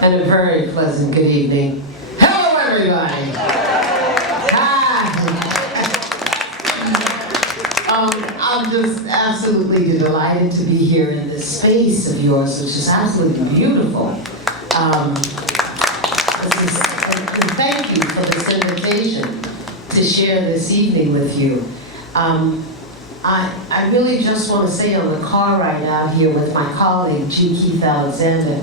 And a very pleasant good evening. Hello, everybody. Hi. I'm just absolutely delighted to be here in this space of yours, which is absolutely beautiful. And thank you for this invitation to share this evening with you. I really just want to say on the car ride out here with my colleague, G. Keith Alexander,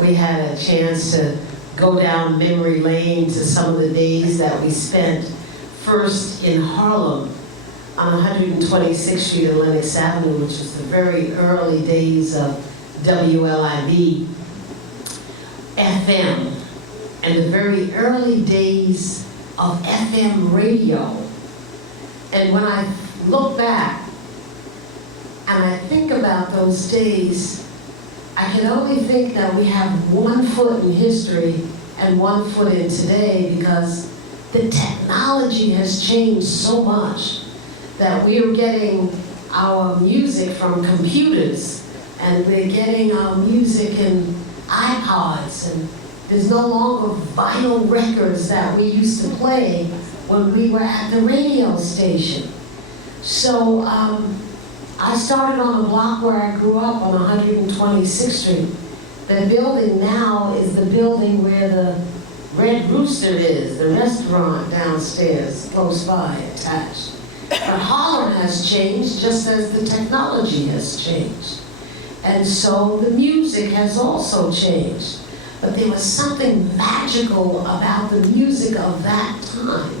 we had a chance to go down memory lane to some of the days that we spent first in Harlem on 126th Street and Lenox Avenue, which was the very early days of WLIB FM and the very early days of FM radio. And when I look back and I think about those days, I can only think that we have 1 foot in history and 1 foot in today, because the technology has changed so much that we are getting our music from computers, and we're getting our music in iPods, and there's no longer vinyl records that we used to play when we were at the radio station. So I started on the block where I grew up on 126th Street. The building now is the building where the Red Rooster is, the restaurant downstairs, close by, attached. But Harlem has changed just as the technology has changed. And so the music has also changed. But there was something magical about the music of that time.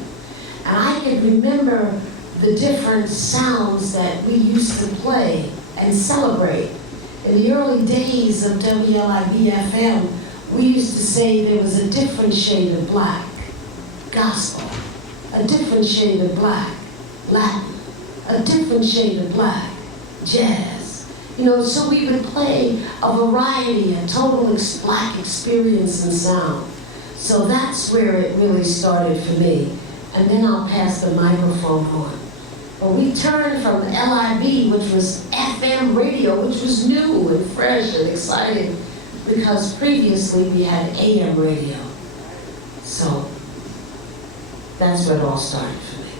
And I can remember the different sounds that we used to play and celebrate. In the early days of WLIB FM, we used to say there was a different shade of black, gospel, a different shade of black, Latin, a different shade of black, jazz. You know, so we would play a variety, a total black experience and sound. So that's where it really started for me. And then I'll pass the microphone on. But we turned from LIB, which was FM radio, which was new and fresh and exciting, because previously we had AM radio. So that's where it all started for me.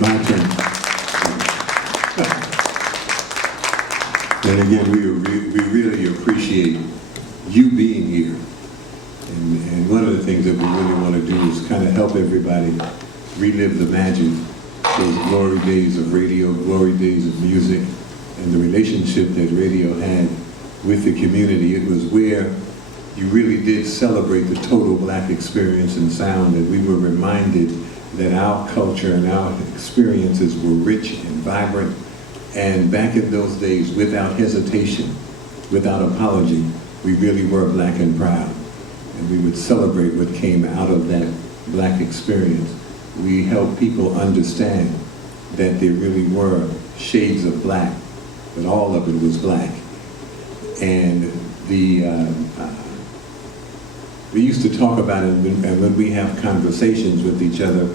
My turn. And again, we really appreciate you being here. And one of the things that we really want to do is kind of help everybody relive the magic, those glory days of radio, glory days of music, and the relationship that radio had with the community. It was where you really did celebrate the total black experience and sound, and we were reminded that our culture and our experiences were rich and vibrant. And back in those days, without hesitation, without apology, we really were black and proud. And we would celebrate what came out of that black experience. We helped people understand that there really were shades of black, but all of it was black. And we used to talk about it, and when we have conversations with each other,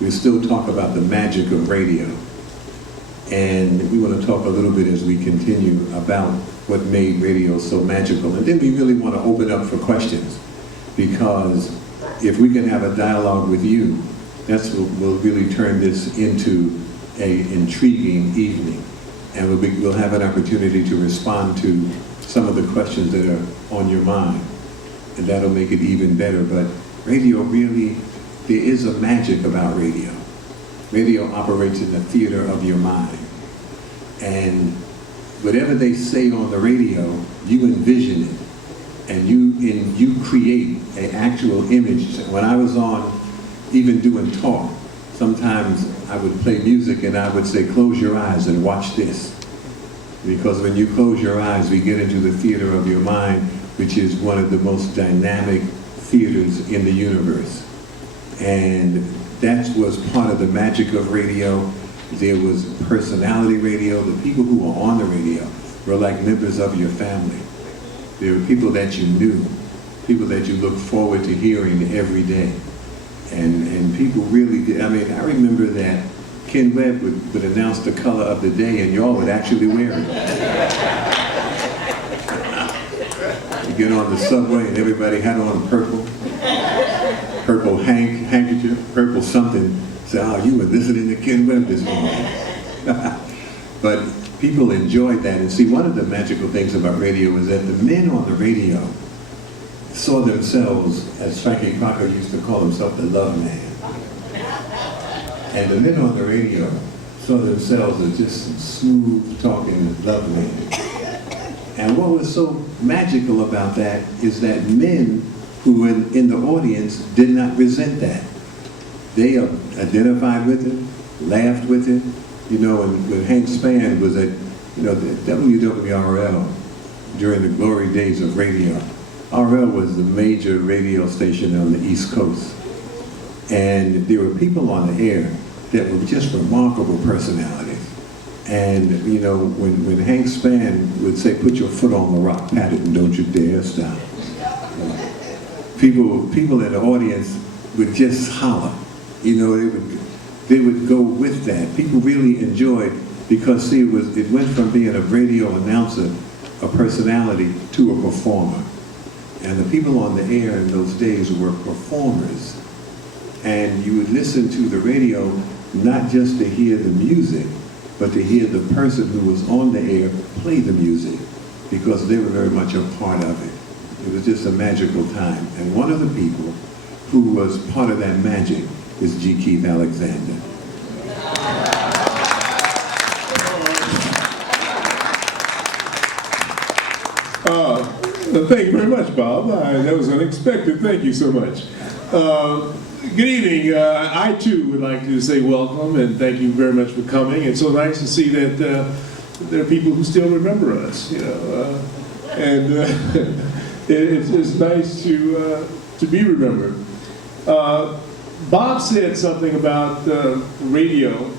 we still talk about the magic of radio. And we want to talk a little bit as we continue about what made radio so magical. And then we really want to open up for questions, because if we can have a dialogue with you, that's what will really turn this into an intriguing evening. And we'll have an opportunity to respond to some of the questions that are on your mind. And that'll make it even better. But radio really, there is a magic about radio. Radio operates in the theater of your mind. And whatever they say on the radio, you envision it. And you create an actual image. When I was on, even doing talk, sometimes I would play music and I would say, close your eyes and watch this. Because when you close your eyes, we get into the theater of your mind, which is one of the most dynamic theaters in the universe. And that was part of the magic of radio. There was personality radio. The people who were on the radio were like members of your family. There were people that you knew, people that you looked forward to hearing every day. And people really did. I mean, I remember that Ken Webb would announce the color of the day and y'all would actually wear it. get on the subway and everybody had on purple handkerchief, purple something. Say, oh, you were listening to Ken Webb this morning. But people enjoyed that. And see, one of the magical things about radio is that the men on the radio saw themselves, as Frankie Crocker used to call himself, the love man. And the men on the radio saw themselves as just smooth talking love man. And what was so magical about that is that men who were in the audience did not resent that. They identified with it, laughed with it. You know, and when Hank Spann was at, you know, the WWRL during the glory days of radio, RL was the major radio station on the East Coast. And there were people on the air that were just remarkable personalities. And, you know, when Hank Spann would say, put your foot on the rock, pat it, and don't you dare stop. People in the audience would just holler. You know, they would go with that. People really enjoyed, because see, it went from being a radio announcer, a personality, to a performer. And the people on the air in those days were performers. And you would listen to the radio not just to hear the music, but to hear the person who was on the air play the music, because they were very much a part of it. It was just a magical time. And one of the people who was part of that magic is G. Keith Alexander. Thank you very much, Bob. That was unexpected. Thank you so much. Good evening. I too would like to say welcome and thank you very much for coming. It's so nice to see that there are people who still remember us. You know, and it's nice to be remembered. Bob said something about radio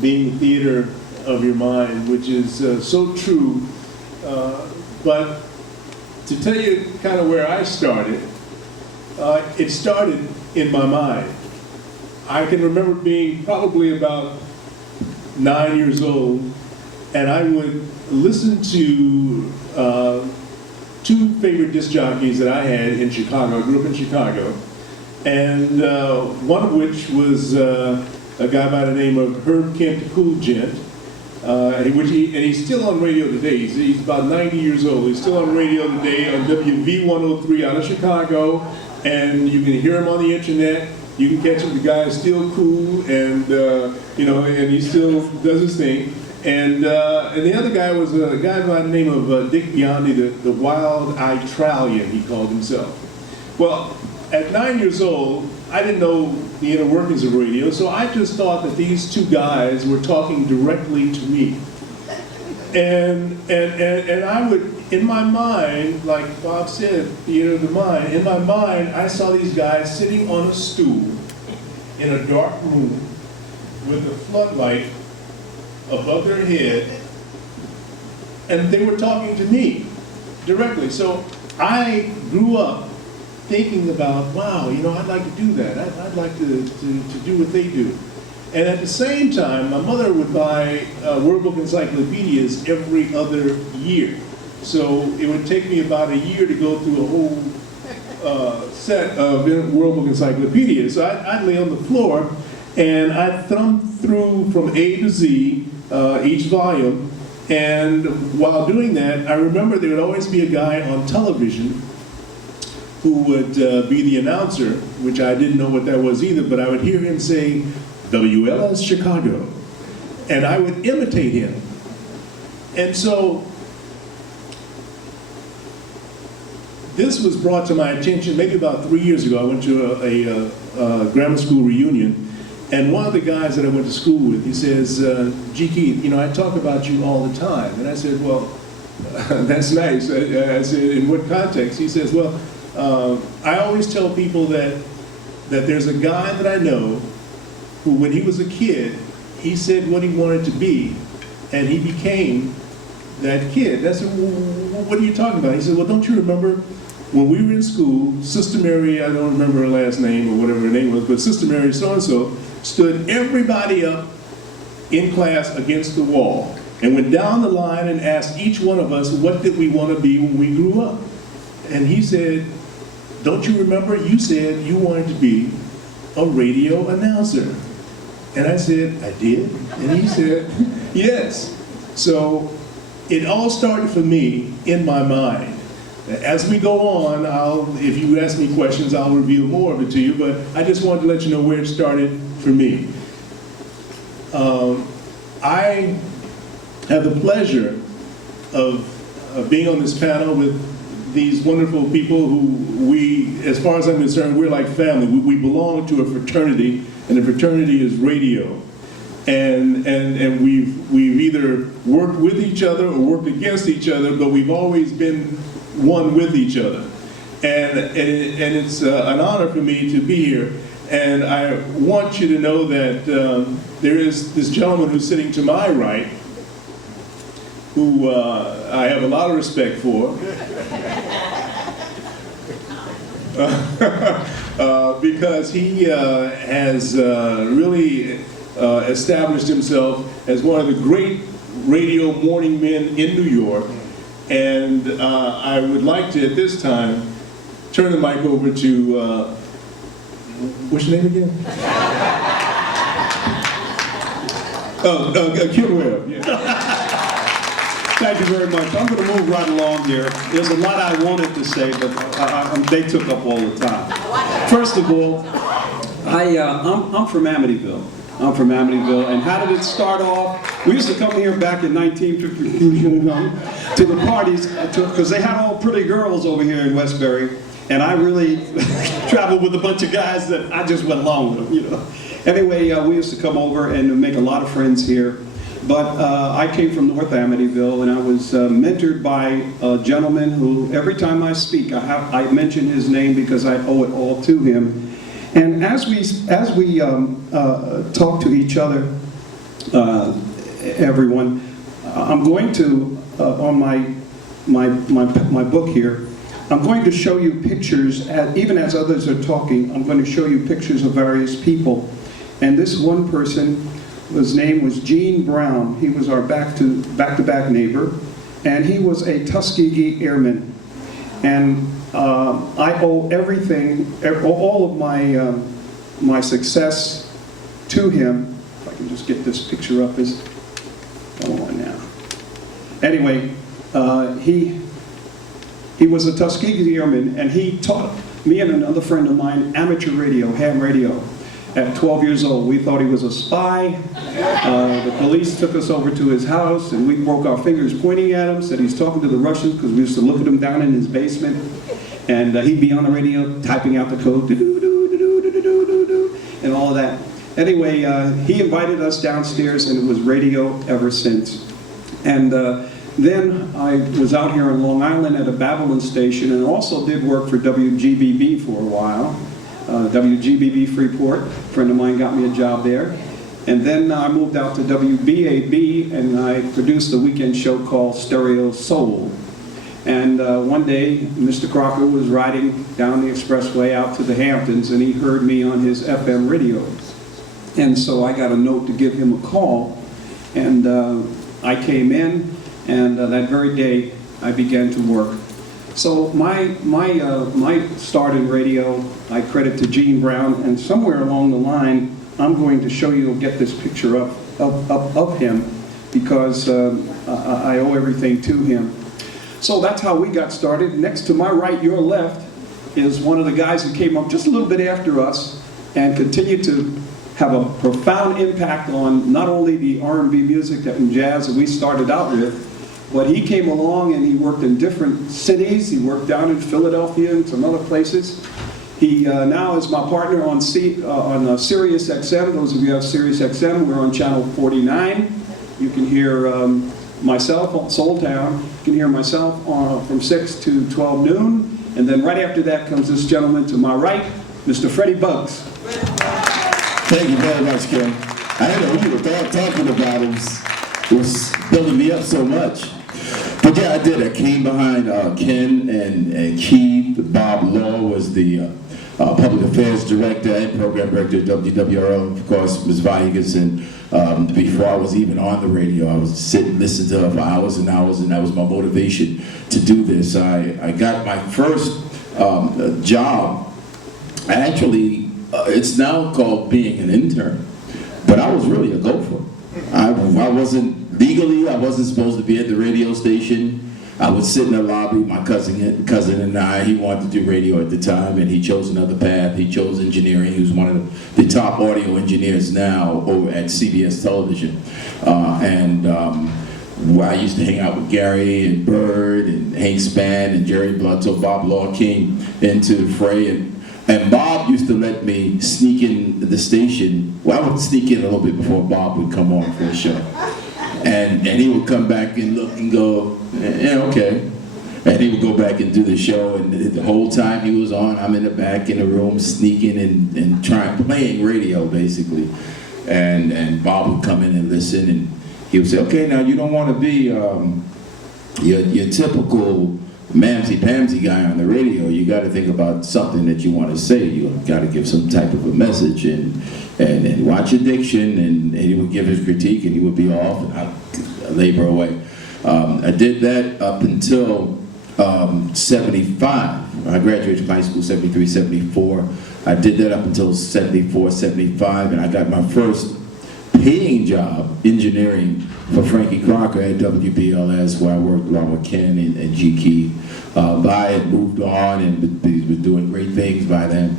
being the theater of your mind, which is so true. But to tell you kind of where I started, it started in my mind. I can remember being probably about 9 years old, and I would listen to two favorite disc jockeys that I had in Chicago. I grew up in Chicago. And one of which was a guy by the name of Herb Kent, the Cool Gent, and he's still on radio today. He's about 90 years old. He's still on radio today on WV103 out of Chicago, and you can hear him on the internet. You can catch him. The guy is still cool, and you know, and he still does his thing. And the other guy was a guy by the name of Dick Biondi, the Wild Itralian, he called himself. Well, at 9 years old, I didn't know the inner workings of radio, so I just thought that these two guys were talking directly to me. And I would, in my mind, like Bob said, theater of the mind, in my mind, I saw these guys sitting on a stool in a dark room with a floodlight above their head, and they were talking to me directly. So I grew up thinking about, wow, you know, I'd like to do that. I'd like to do what they do. And at the same time, my mother would buy World Book encyclopedias every other year. So it would take me about a year to go through a whole set of World Book encyclopedias. So I'd lay on the floor and I'd thumb through from A to Z each volume. And while doing that, I remember there would always be a guy on television who would be the announcer, which I didn't know what that was either, but I would hear him saying, WLS Chicago, and I would imitate him. And so this was brought to my attention maybe about 3 years ago. I went to a grammar school reunion, and one of the guys that I went to school with, he says, G. Keith, you know, I talk about you all the time. And I said, well, that's nice. I said, in what context? He says, well, I always tell people that there's a guy that I know who, when he was a kid, he said what he wanted to be, and he became that kid. I said, well, what are you talking about? He said, well, don't you remember when we were in school, Sister Mary, I don't remember her last name or whatever her name was, but Sister Mary so-and-so stood everybody up in class against the wall and went down the line and asked each one of us what did we want to be when we grew up. And he said, don't you remember? You said you wanted to be a radio announcer. And I said, I did? And he said, yes. So it all started for me in my mind. As we go on, if you ask me questions, I'll reveal more of it to you, but I just wanted to let you know where it started for me. I have the pleasure of being on this panel with these wonderful people who as far as I'm concerned, we're like family. We belong to a fraternity, and the fraternity is radio. And we've either worked with each other or worked against each other, but we've always been one with each other. And it's an honor for me to be here. And I want you to know that there is this gentleman who's sitting to my right, who I have a lot of respect for. Because he has really established himself as one of the great radio morning men in New York. And I would like to, at this time, turn the mic over to, what's your name again? Kim Webb. Yeah. Thank you very much. I'm going to move right along here. There's a lot I wanted to say, but they took up all the time. First of all, I'm from Amityville. I'm from Amityville, and how did it start off? We used to come here back in 1950 to the parties, because they had all pretty girls over here in Westbury, and I really traveled with a bunch of guys that I just went along with them, you know. Anyway, we used to come over and make a lot of friends here. But I came from North Amityville, and I was mentored by a gentleman who, every time I speak, I mention his name because I owe it all to him. And as we talk to each other, everyone, I'm going to on my book here, I'm going to show you pictures. Even as others are talking, I'm going to show you pictures of various people. And this one person, his name was Gene Brown. He was our back-to-back neighbor, and he was a Tuskegee Airman. And I owe everything, all of my success to him. If I can just get this picture up, come on now. Anyway, he was a Tuskegee Airman, and he taught me and another friend of mine amateur radio, ham radio. At 12 years old, we thought he was a spy. The police took us over to his house, and we broke our fingers pointing at him, said he's talking to the Russians, because we used to look at him down in his basement, and he'd be on the radio typing out the code, and all of that. Anyway, he invited us downstairs, and it was radio ever since. And then I was out here in Long Island at a Babylon station, and also did work for WGBB for a while. WGBB Freeport. A friend of mine got me a job there. And then I moved out to WBAB, and I produced a weekend show called Stereo Soul. And one day, Mr. Crocker was riding down the expressway out to the Hamptons, and he heard me on his FM radio. And so I got a note to give him a call, and I came in, and that very day, I began to work. So my start in radio, I credit to Gene Brown, and somewhere along the line, I'm going to show you, get this picture up of him, because I owe everything to him. So that's how we got started. Next to my right, your left, is one of the guys who came up just a little bit after us and continued to have a profound impact on not only the R&B music and jazz that we started out with, but he came along and he worked in different cities. He worked down in Philadelphia and some other places. He now is my partner on Sirius XM. Those of you who have Sirius XM, we're on channel 49. You can hear myself on Soul Town. You can hear myself from 6 to 12 noon. And then right after that comes this gentleman to my right, Mr. Freddie Bugs. Thank you very much, Kim. I didn't know what you were talking about. It was building me up so much. But yeah, I did. I came behind Ken and Keith. Bob Law was the Public Affairs Director and Program Director at WWRL, of course, Ms. Higgensen. Before I was even on the radio, I was sitting, listening to her for hours and hours, and that was my motivation to do this. I got my first job, actually, it's now called being an intern, but I was really a gopher. I wasn't, legally, I wasn't supposed to be at the radio station. I would sit in the lobby, my cousin and I, he wanted to do radio at the time, and he chose another path. He chose engineering. He was one of the top audio engineers now over at CBS Television. I used to hang out with Gary and Bird and Hank Spann and Jerry Blunt, so Bob Law came into the fray, and Bob used to let me sneak in the station. Well, I would sneak in a little bit before Bob would come on for a show. And he would come back and look and go, yeah, okay. And he would go back and do the show, and the whole time he was on, I'm in the back in the room sneaking and playing radio, basically. And Bob would come in and listen, and he would say, okay, now you don't want to be your typical mamsy-pamsy guy on the radio. You got to think about something that you want to say. You got to give some type of a message, and watch your diction, and he would give his critique, and he would be off, and I'd labor away. I did that up until 75. I graduated from high school 73, 74. I did that up until 74, 75, and I got my first paying job, engineering, for Frankie Crocker at WBLS, where I worked along with Ken and G. Key. I had moved on and was doing great things by then.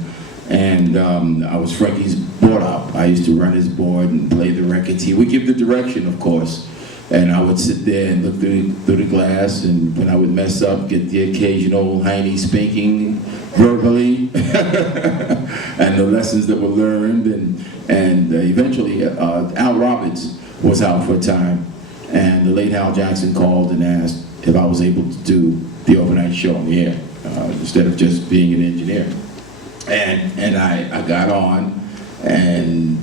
And I was Frankie's board op. I used to run his board and play the records. He would give the direction, of course. And I would sit there and look through the glass, and when I would mess up, get the occasional hiney spanking verbally, and the lessons that were learned. And eventually, Al Roberts was out for a time, and the late Hal Jackson called and asked if I was able to do the overnight show on the air, instead of just being an engineer. And I got on, and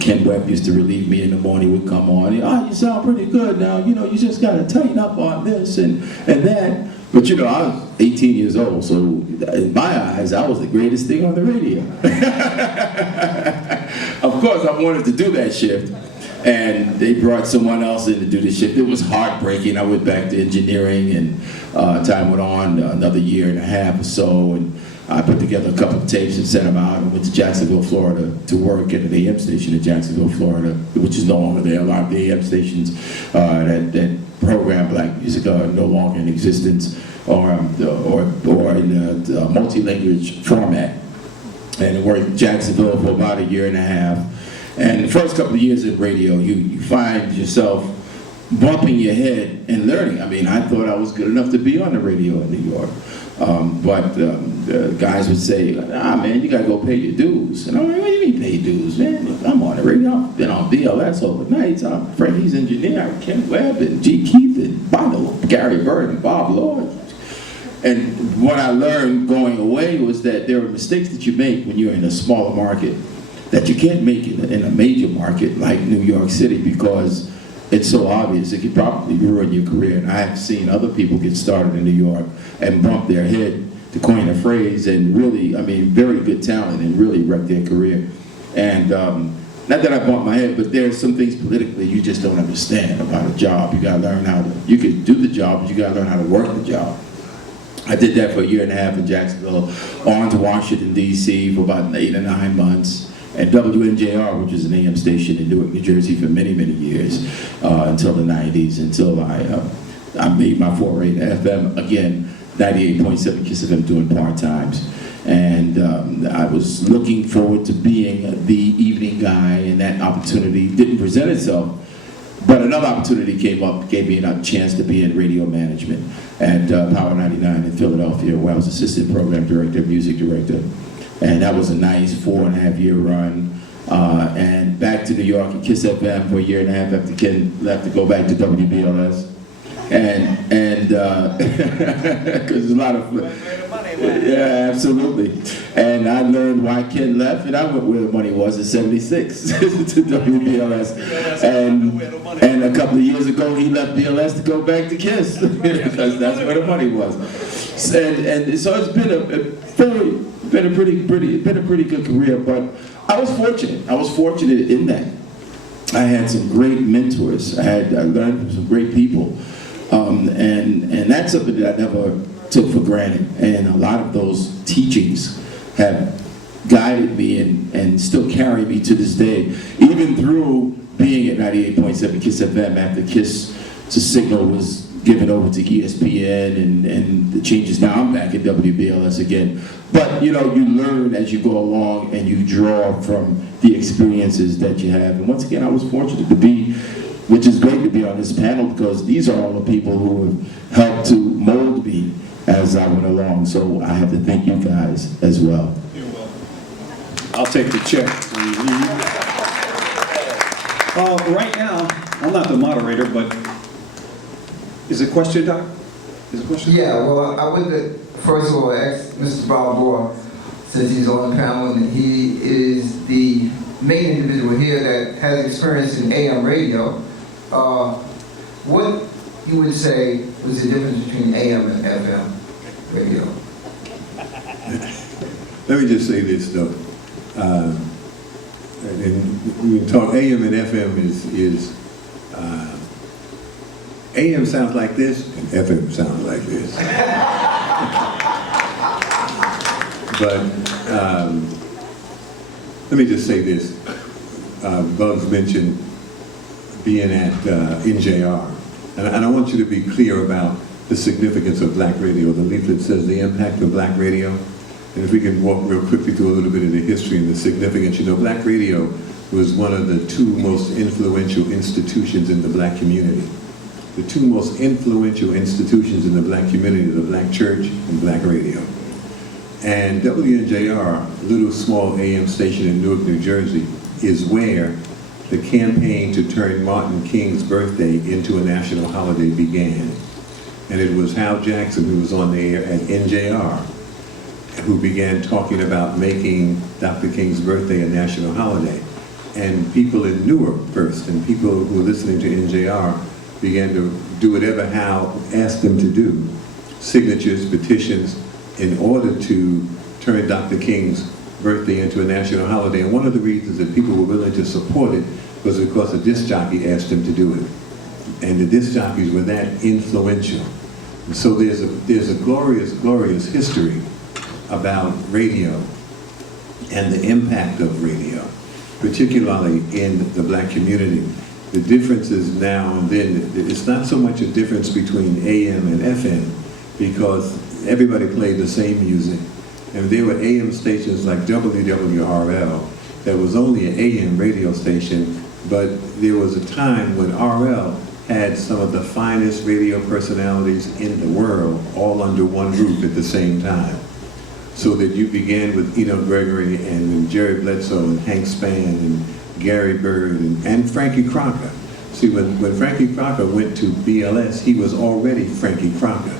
Ken Webb used to relieve me in the morning, would come on, oh, you sound pretty good now, you just got to tighten up on this and that. But I was 18 years old, so in my eyes, I was the greatest thing on the radio. Of course, I wanted to do that shift, and they brought someone else in to do the shift. It was heartbreaking. I went back to engineering, and time went on, another year and a half or so, and I put together a couple of tapes and sent them out, and went to Jacksonville, Florida to work at an AM station in Jacksonville, Florida, which is no longer there. A lot of the AM stations that program black music are no longer in existence, or in a multi-language format. And I worked in Jacksonville for about a year and a half. And the first couple of years in radio, you find yourself bumping your head and learning. I mean, I thought I was good enough to be on the radio in New York. But the guys would say, man, you got to go pay your dues. And I'm like, what do you mean pay dues, man? I'm on the radio. I've been on BLS overnight. I'm Frankie's engineer, Ken Webb, and G. Keith, and Gary Bird, and Bob Lord. And what I learned going away was that there are mistakes that you make when you're in a smaller market that you can't make in a major market like New York City, because it's so obvious. It could probably ruin your career. And I have seen other people get started in New York and bump their head, to coin a phrase, and really, very good talent, and really wreck their career. And not that I bumped my head, but there's some things politically you just don't understand about a job. You gotta learn you could do the job, but you gotta learn how to work the job. I did that for a year and a half in Jacksonville, on to Washington, D.C. for about 8 or 9 months. At WNJR, which is an AM station in Newark, New Jersey for many, many years, until the 90s, until I made my foray to FM, again, 98.7 Kiss FM doing part-times. And I was looking forward to being the evening guy, and that opportunity didn't present itself. But another opportunity came up, gave me a chance to be in radio management at Power 99 in Philadelphia, where I was assistant program director, music director. And that was a nice 4.5-year run. And back to New York at Kiss FM for a year and a half after Ken left to go back to WBLS. And because there's a lot of, yeah, absolutely. And I learned why Ken left, and I went where the money was in '76 to WBLS. And a couple of years ago, he left BLS to go back to Kiss because that's where the money was. And so it's been a very been a pretty good career, but I was fortunate. I was fortunate in that I had some great mentors. I learned from some great people, and that's something that I never took for granted. And a lot of those teachings have guided me and still carry me to this day, even through being at 98.7 KISS FM after KISS to Signal was given over to ESPN and the changes. Now I'm back at WBLS again. But you know, you learn as you go along and you draw from the experiences that you have. And once again, I was fortunate to be, which is great to be on this panel because these are all the people who have helped to mold me as I went along. So I have to thank you guys as well. You're welcome. I'll take the check. Right now, I'm not the moderator, but is it a question, Doc? Is it a question? Yeah, well, I would first of all ask Mr. Balboa, since he's on the panel and he is the main individual here that has experience in AM radio, what you would say was the difference between AM and FM radio? Let me just say this though. And we talk AM and FM is AM sounds like this and FM sounds like this. But let me just say this. Bugs mentioned being at NJR. And I want you to be clear about the significance of black radio. The leaflet says the impact of black radio. And if we can walk real quickly through a little bit of the history and the significance. You know, black radio was one of the two most influential institutions in the black community. The two most influential institutions in the black community, the black church and black radio. And WNJR, a little small AM station in Newark, New Jersey, is where the campaign to turn Martin King's birthday into a national holiday began. And it was Hal Jackson, who was on the air at NJR, who began talking about making Dr. King's birthday a national holiday. And people in Newark first, and people who were listening to NJR began to do whatever Hal asked them to do, signatures, petitions, in order to turn Dr. King's birthday into a national holiday. And one of the reasons that people were willing to support it was because a disc jockey asked them to do it. And the disc jockeys were that influential. And so there's a glorious, glorious history about radio and the impact of radio, particularly in the black community. The differences now and then, it's not so much a difference between AM and FM because everybody played the same music. And there were AM stations like WWRL that was only an AM radio station, but there was a time when RL had some of the finest radio personalities in the world all under one roof at the same time. So that you began with Eno Gregory and Jerry Bledsoe and Hank Spann and Gary Bird and Frankie Crocker. See, when Frankie Crocker went to BLS, he was already Frankie Crocker.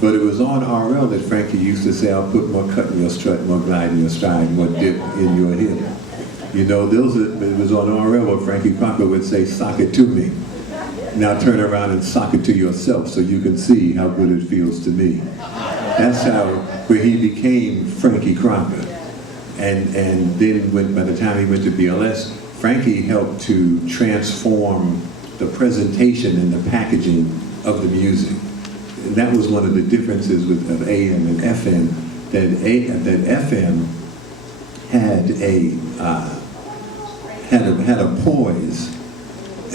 But it was on RL that Frankie used to say, I'll put more cut in your strut, more glide in your stride, more dip in your hip. You know, it was on RL where Frankie Crocker would say, sock it to me. Now turn around and sock it to yourself so you can see how good it feels to me. That's where he became Frankie Crocker. And then by the time he went to BLS, Frankie helped to transform the presentation and the packaging of the music. And that was one of the differences of AM and FM, that FM had a poise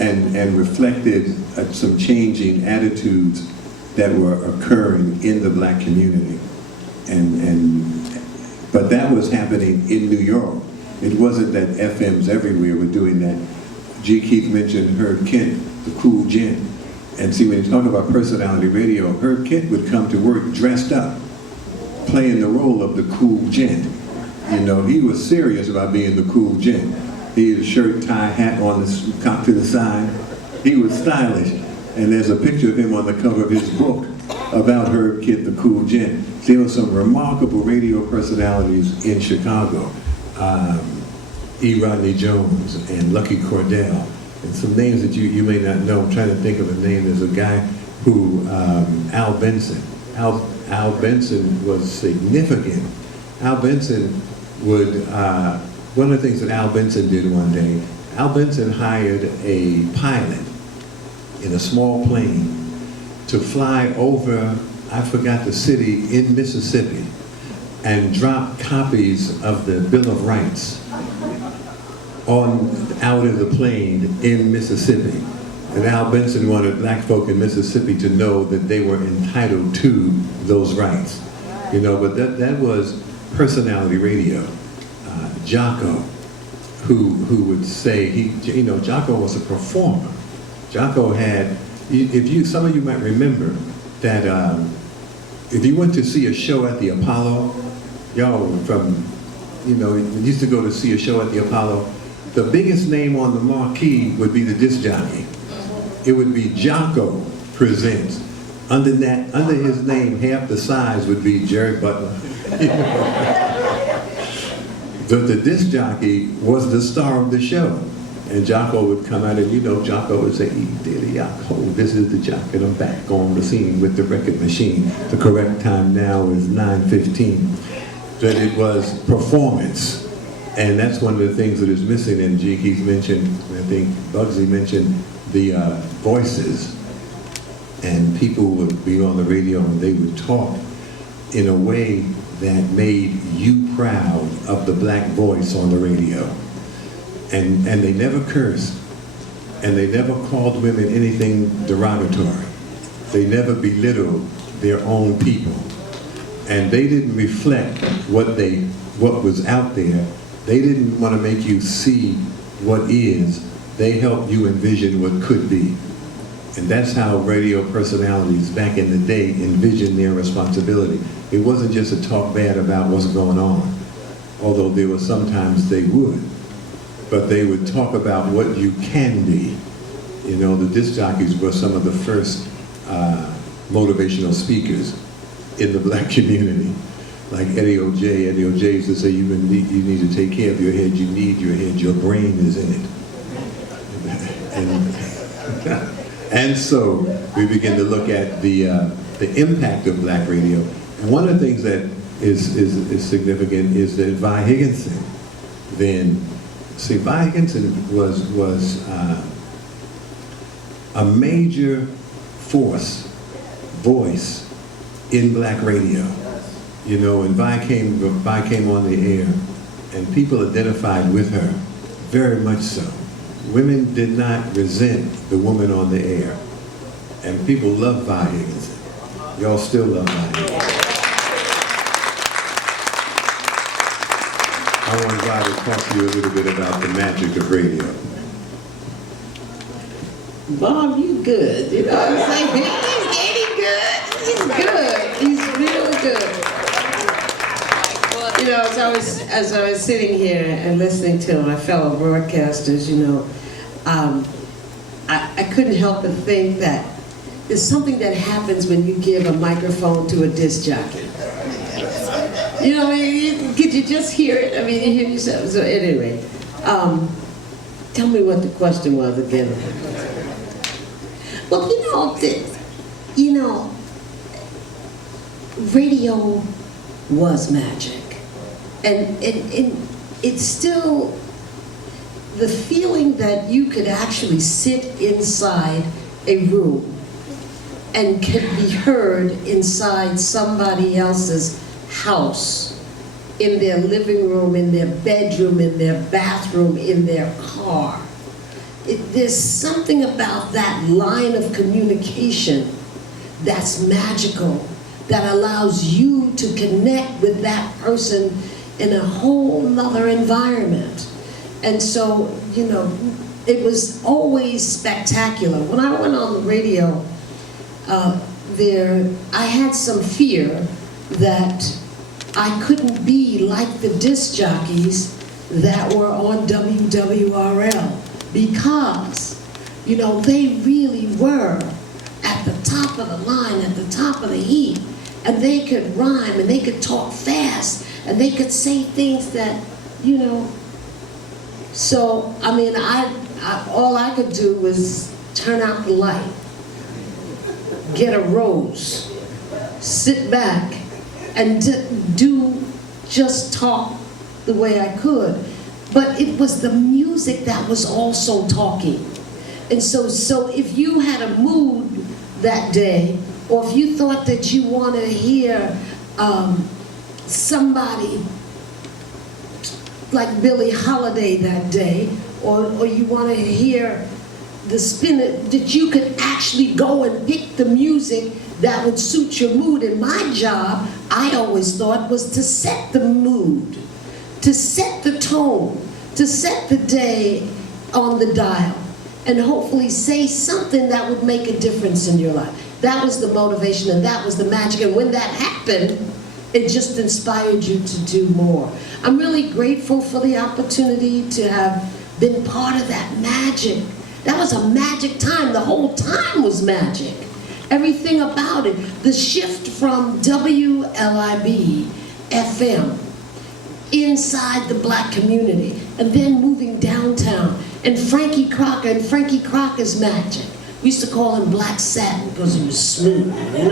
and reflected some changing attitudes that were occurring in the black community. But that was happening in New York. It wasn't that FMs everywhere were doing that. G. Keith mentioned Herb Kent, the cool gent. And see, when you talk about personality radio, Herb Kent would come to work dressed up, playing the role of the cool gent. You know, he was serious about being the cool gent. He had a shirt, tie, hat on, cocked to the side. He was stylish. And there's a picture of him on the cover of his book about Herb Kent, the cool gent. There were some remarkable radio personalities in Chicago. E. Rodney Jones and Lucky Cordell. And some names that you may not know. I'm trying to think of a name. There's a guy who, Al Benson. Al Benson was significant Al Benson would, one of the things that Al Benson did one day, Al Benson hired a pilot in a small plane to fly over, I forgot the city, in Mississippi, and drop copies of the Bill of Rights out of the plane in Mississippi. And Al Benson wanted black folk in Mississippi to know that they were entitled to those rights. You know, but that was personality radio. Jocko, who would say, Jocko was a performer. Jocko had, some of you might remember that if you went to see a show at the Apollo, used to go to see a show at the Apollo, the biggest name on the marquee would be the disc jockey. It would be Jocko Presents. Under his name, half the size would be Jerry Butler. The disc jockey was the star of the show. And Jocko would come out and Jocko would say, this is the jockey, I'm back on the scene with the record machine. The correct time now is 9:15. That it was performance. And that's one of the things that is missing. And G. Keith mentioned, I think Bugsy mentioned, the voices. And people would be on the radio and they would talk in a way that made you proud of the black voice on the radio. And they never cursed, and they never called women anything derogatory. They never belittled their own people. And they didn't reflect what was out there. They didn't want to make you see what is. They helped you envision what could be. And that's how radio personalities back in the day envisioned their responsibility. It wasn't just to talk bad about what's going on, although there were sometimes they would. But they would talk about what you can be. The disc jockeys were some of the first motivational speakers in the black community. Like Eddie O.J. Eddie O.J. used to say, you need to take care of your head, you need your head, your brain is in it. And so we begin to look at the impact of black radio. And one of the things that is significant is that Vi Higgensen then, Vi Higgensen was a major voice in black radio. And Vi came on the air, and people identified with her, very much so. Women did not resent the woman on the air, and people love Vi Higgensen. Y'all still love Vi Higgensen. I want Vi to talk to you a little bit about the magic of radio. Bob, you good. You know what I'm saying? He's good. He's good. He's real good. As I was sitting here and listening to my fellow broadcasters, I couldn't help but think that there's something that happens when you give a microphone to a disc jockey. Could you just hear it? You hear yourself. So anyway, tell me what the question was again. Well, radio was magic. And it's still the feeling that you could actually sit inside a room and can be heard inside somebody else's house, in their living room, in their bedroom, in their bathroom, in their car. There's something about that line of communication that's magical, that allows you to connect with that person in a whole nother environment. And so, it was always spectacular. When I went on the radio, I had some fear that I couldn't be like the disc jockeys that were on WWRL, because, they really were at the top of the line, at the top of the heap, and they could rhyme, and they could talk fast, and they could say things that, So, all I could do was turn out the light, get a rose, sit back, and do just talk the way I could. But it was the music that was also talking. And so if you had a mood that day, or if you thought that you wanted to hear somebody like Billie Holiday that day, or you wanted to hear the spinner, that you could actually go and pick the music that would suit your mood. And my job, I always thought, was to set the mood, to set the tone, to set the day on the dial, and hopefully say something that would make a difference in your life. That was the motivation, and that was the magic. And when that happened, it just inspired you to do more. I'm really grateful for the opportunity to have been part of that magic. That was a magic time. The whole time was magic. Everything about it. The shift from WLIB FM inside the black community, and then moving downtown, and Frankie Crocker's magic. We used to call him Black Satin because he was smooth, you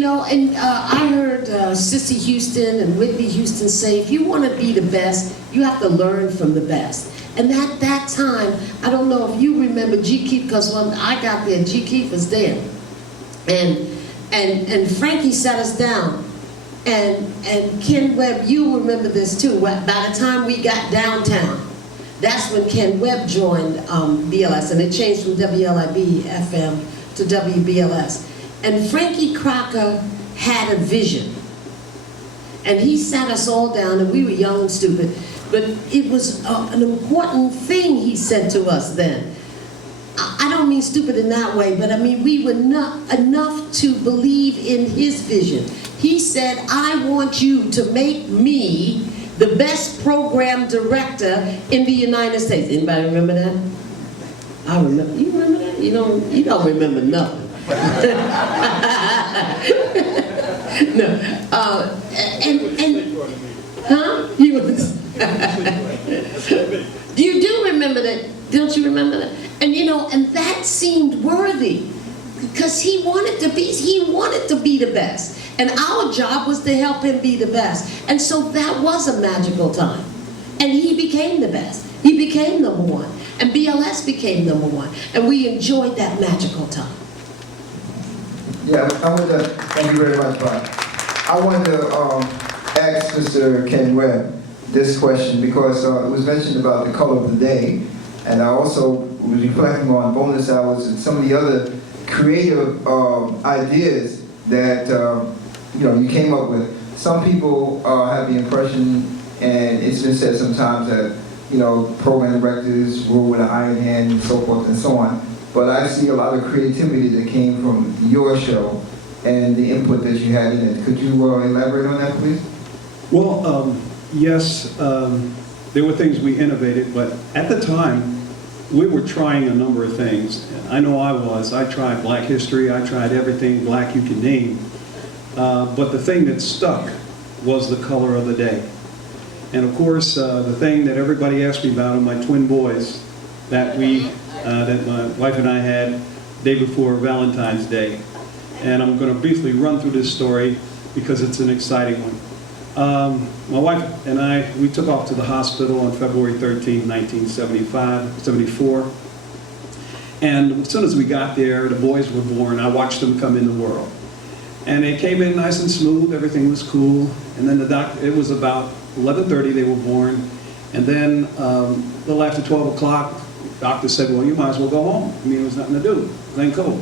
know? And I heard Sissy Houston and Whitney Houston say, if you want to be the best, you have to learn from the best. And at that time, I don't know if you remember G. Keith, because when I got there, G. Keith was there. And Frankie sat us down. And Ken Webb, you remember this too. By the time we got downtown, that's when Ken Webb joined BLS, and it changed from WLIB FM to WBLS. And Frankie Crocker had a vision. And he sat us all down, and we were young and stupid. But it was an important thing he said to us then. I don't mean stupid in that way, but I mean we were not enough to believe in his vision. He said, I want you to make me the best program director in the United States. Anybody remember that? I remember. You remember that? You don't remember nothing. No. Huh? He was. You do remember that? Don't you remember that? And that seemed worthy, because he wanted to be the best. And our job was to help him be the best. And so that was a magical time. And he became the best. He became number one. And BLS became number one. And we enjoyed that magical time. Yeah, thank you very much, Bob. I wanted to ask Mr. Ken Webb this question, because it was mentioned about the color of the day. And I also was reflecting on bonus hours and some of the other creative ideas that you came up with. Some people have the impression, and it's been said sometimes, that program directors rule with an iron hand and so forth and so on. But I see a lot of creativity that came from your show and the input that you had in it. Could you elaborate on that, please? Well, yes, there were things we innovated, but at the time, we were trying a number of things. I know I was. I tried Black history. I tried everything black you can name. But the thing that stuck was the color of the day. And of course, the thing that everybody asked me about are my twin boys that my wife and I had day before Valentine's Day. And I'm going to briefly run through this story because it's an exciting one. My wife and I, we took off to the hospital on February 13, 1974. And as soon as we got there, the boys were born. I watched them come in the world. And they came in nice and smooth, everything was cool. And then it was about 11:30 they were born. And then a little after 12 o'clock, the doctor said, well, you might as well go home. I mean, there was nothing to do. It ain't cool.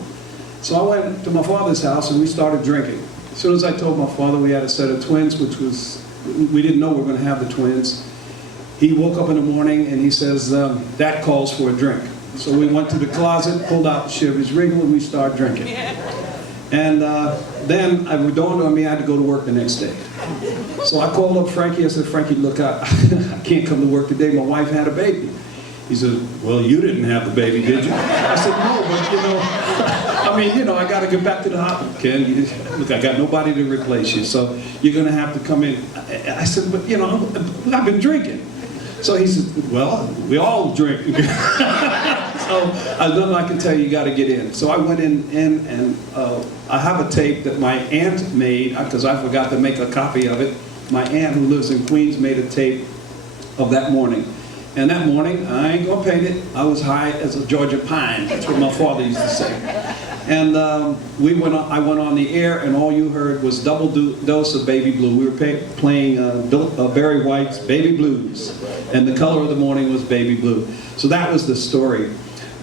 So I went to my father's house and we started drinking. As soon as I told my father we had a set of twins, which was, we didn't know we were going to have the twins, he woke up in the morning and he says, that calls for a drink. So we went to the closet, pulled out the Chivas Regal, and we started drinking. And then it dawned on me I had to go to work the next day. So I called up Frankie. I said, Frankie, look, I can't come to work today. My wife had a baby. He said, well, you didn't have the baby, did you? I said, no, but I got to get back to the hospital. Ken, look, I got nobody to replace you, so you're going to have to come in. I said, but I've been drinking. So he said, well, we all drink. So nothing I can tell you, you got to get in. So I went in and I have a tape that my aunt made, because I forgot to make a copy of it. my aunt who lives in Queens made a tape of that morning. And that morning, I ain't gonna paint it, I was high as a Georgia pine. That's what my father used to say. And I went on the air, and all you heard was double dose of Baby Blue. We were playing Barry White's Baby Blues, and the color of the morning was baby blue. So that was the story.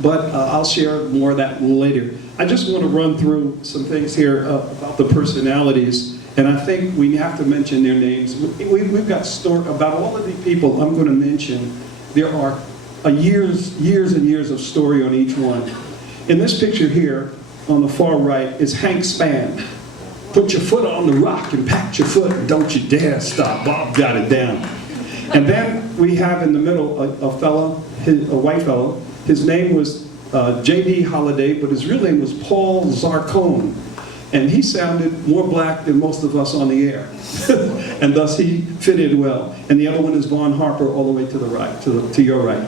But I'll share more of that later. I just want to run through some things here about the personalities, and I think we have to mention their names. We've got story about all of the people I'm going to mention. There are years and years of story on each one. In this picture here, on the far right, is Hank Spann. Put your foot on the rock and pat your foot, and don't you dare stop. Bob got it down. And then we have in the middle a white fellow. His name was J.D. Holliday, but his real name was Paul Zarcone. And he sounded more black than most of us on the air. And thus he fitted well. And the other one is Vaughn Harper, all the way to the right, to your right.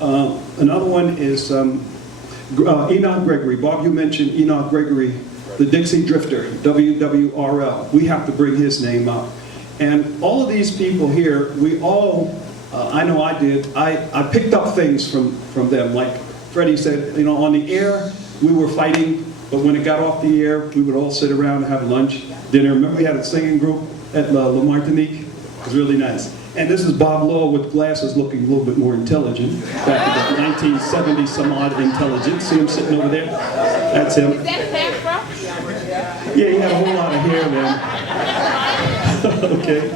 Another one is Enoch Gregory. Bob, you mentioned Enoch Gregory, the Dixie Drifter, WWRL. We have to bring his name up. And all of these people here, we all, I know I did, I picked up things from them. Like Freddie said, you know, on the air, we were fighting, but when it got off the air, we would all sit around and have lunch, dinner. Remember we had a singing group at La Martinique? It was really nice. And this is Bob Law with glasses, looking a little bit more intelligent. Back in the 1970 some odd intelligent. See him sitting over there? That's him. Is that his afro? Yeah, he had a whole lot of hair then. Okay.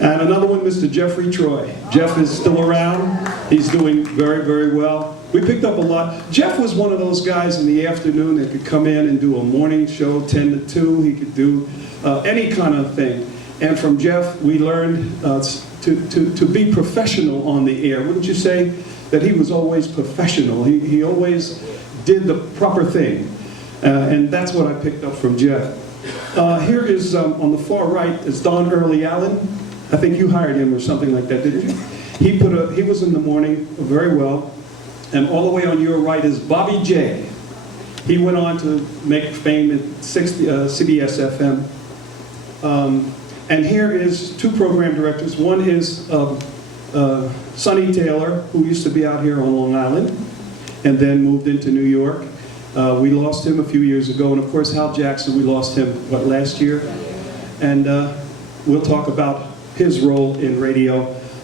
And another one, Mr. Jeffrey Troy. Jeff is still around. He's doing very, very well. We picked up a lot. Jeff was one of those guys in the afternoon that could come in and do a morning show, 10 to 2. He could do any kind of thing. And from Jeff, we learned to be professional on the air. Wouldn't you say that he was always professional? He always did the proper thing. And that's what I picked up from Jeff. Here is, on the far right, is Don Early Allen. I think you hired him or something like that, didn't you? He was in the morning very well. And all the way on your right is Bobby J. He went on to make fame at CBS FM. And here is two program directors. One is Sonny Taylor, who used to be out here on Long Island and then moved into New York. We lost him a few years ago. And of course, Hal Jackson, we lost him, what, last year? And we'll talk about his role in radio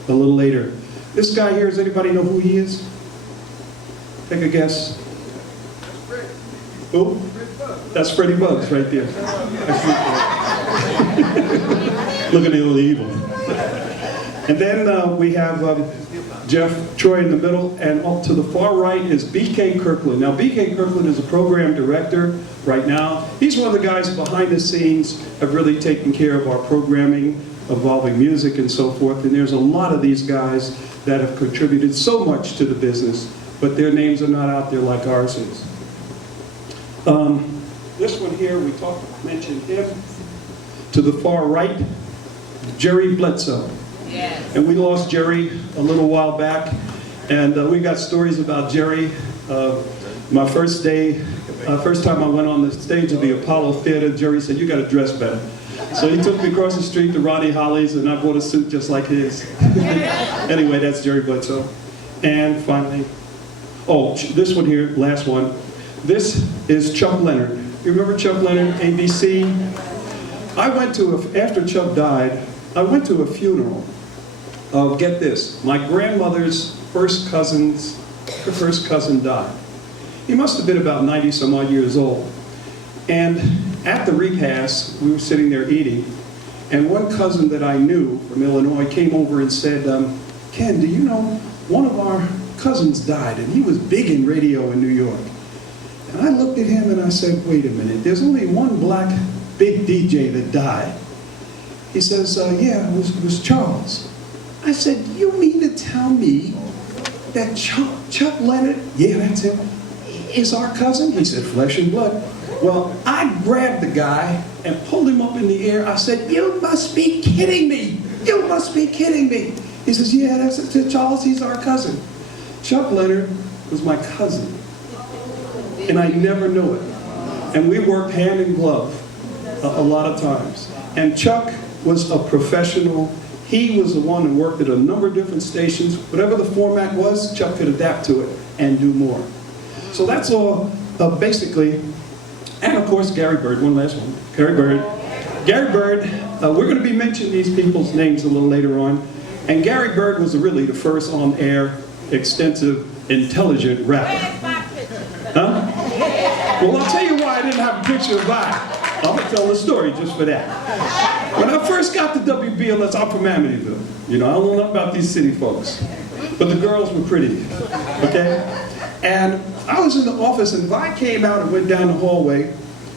a little later. This guy here, does anybody know who he is? Take a guess. Who? That's Freddie Bugs right there. Look at the old evil. And then we have Jeff Troy in the middle, and up to the far right is B.K. Kirkland. Now, B.K. Kirkland is a program director right now. He's one of the guys behind the scenes have really taken care of our programming, involving music and so forth. And there's a lot of these guys that have contributed so much to the business, but their names are not out there like ours is. This one here, we mentioned him. To the far right, Jerry Bledsoe. Yes. And we lost Jerry a little while back, and we got stories about Jerry. My first time I went on the stage of the Apollo Theater, Jerry said, "You got to dress better." So he took me across the street to Ronnie Holly's, and I bought a suit just like his. Anyway, that's Jerry Bledsoe. And finally, this one here, last one. This is Chuck Leonard. You remember Chuck Leonard, ABC? After Chuck died, I went to a funeral of, get this, my grandmother's first cousin died. He must have been about 90 some odd years old. And at the repast, we were sitting there eating, and one cousin that I knew from Illinois came over and said, "Ken, do you know, one of our cousins died, and he was big in radio in New York." And I looked at him and I said, "Wait a minute, there's only one black big DJ that died." He says, "Yeah, it was Charles." I said, "You mean to tell me that Chuck Leonard, yeah, that's him, is our cousin?" He said, "Flesh and blood." Well, I grabbed the guy and pulled him up in the air. I said, "You must be kidding me. You must be kidding me." He says, "Yeah, that's Charles, he's our cousin." Chuck Leonard was my cousin, and I never knew it. And we worked hand in glove a lot of times. And Chuck was a professional. He was the one who worked at a number of different stations. Whatever the format was, Chuck could adapt to it and do more. So that's all basically. And of course, Gary Bird, one last one. Gary Bird. Gary Bird, we're going to be mentioning these people's names a little later on. And Gary Bird was really the first on-air, extensive, intelligent rapper. Huh? Well, I'll tell you why I didn't have a picture of Bob. I'm going to tell the story just for that. When I first got to WBLS, I'm from Amityville. You know, I don't know nothing about these city folks. But the girls were pretty, okay? And I was in the office, and Vi came out and went down the hallway,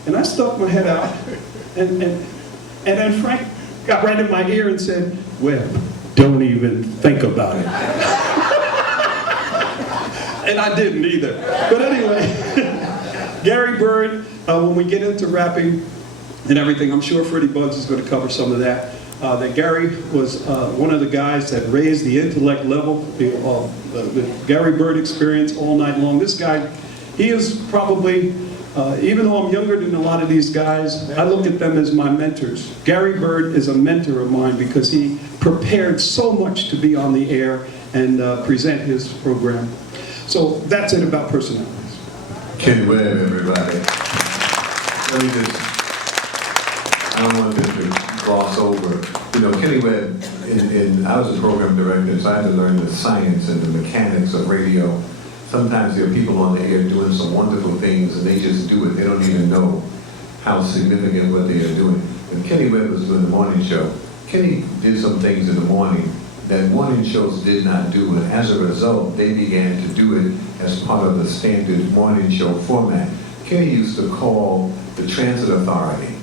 and I stuck my head out, and then Frank got right in my ear and said, "Webb, don't even think about it." And I didn't either. But anyway, Gary Bird, when we get into rapping and everything, I'm sure Freddie Bugs is going to cover some of that. That Gary was one of the guys that raised the intellect level, the Gary Bird experience all night long. This guy, he is probably, even though I'm younger than a lot of these guys, I look at them as my mentors. Gary Bird is a mentor of mine because he prepared so much to be on the air and present his program. So that's it about personalities. Ken Webb, everybody. Let me just, I don't want this to gloss over. You know, Kenny Webb, I was a program director, so I had to learn the science and the mechanics of radio. Sometimes there are people on the air doing some wonderful things and they just do it. They don't even know how significant what they are doing. When Kenny Webb was doing the morning show, Kenny did some things in the morning that morning shows did not do, and as a result, they began to do it as part of the standard morning show format. Kenny used to call the transit authority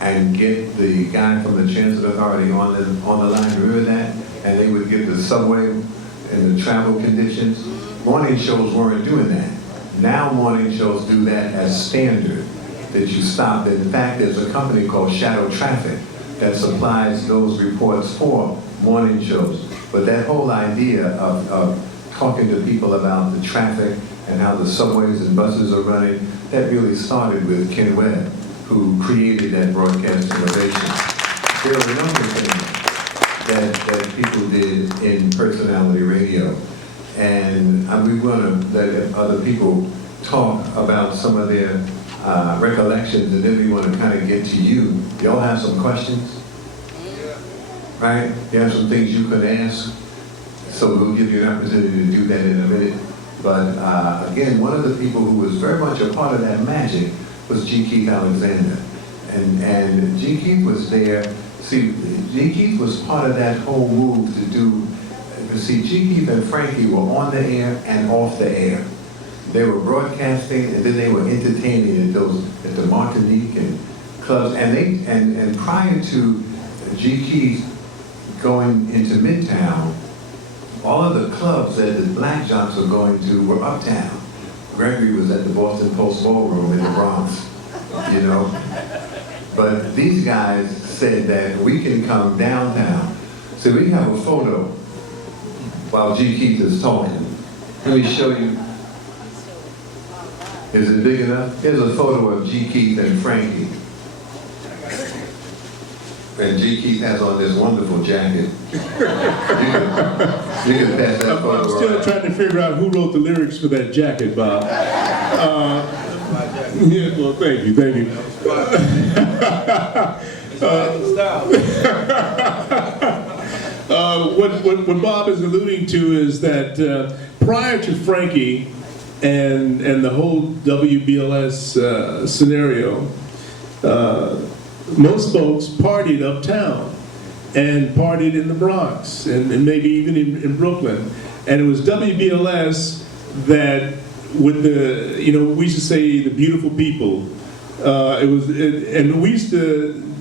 and get the guy from the transit authority on the line, remember that? And they would get the subway and the travel conditions. Morning shows weren't doing that. Now morning shows do that as standard, that you stop. In fact, there's a company called Shadow Traffic that supplies those reports for morning shows. But that whole idea of talking to people about the traffic and how the subways and buses are running, that really started with Ken Webb, who created that broadcast innovation. There are a number of things that people did in personality radio. And we want to let other people talk about some of their recollections, and then we want to kind of get to you. Y'all have some questions? Right? You have some things you could ask, so we'll give you an opportunity to do that in a minute. But again, one of the people who was very much a part of that magic was G. Keith Alexander. And G. Keith was there. See, G. Keith was part of that whole move to do, see, G. Keith and Frankie were on the air and off the air. They were broadcasting, and then they were entertaining at the Martinique and clubs. And prior to G. Keith going into Midtown, all of the clubs that the black jocks were going to were uptown. Gregory was at the Boston Post Ballroom in the Bronx, you know. But these guys said that we can come downtown. So we have a photo while G. Keith is talking. Let me show you. Is it big enough? Here's a photo of G. Keith and Frankie. And G. Keith has on this wonderful jacket. You can pass that photo. I'm still trying to figure out who wrote the lyrics for that jacket, Bob. Yeah, well, thank you. What Bob is alluding to is that prior to Frankie and the whole WBLS scenario, most folks partied uptown and partied in the Bronx and maybe even in Brooklyn. And it was WBLS that, with the, you know, we used to say the beautiful people.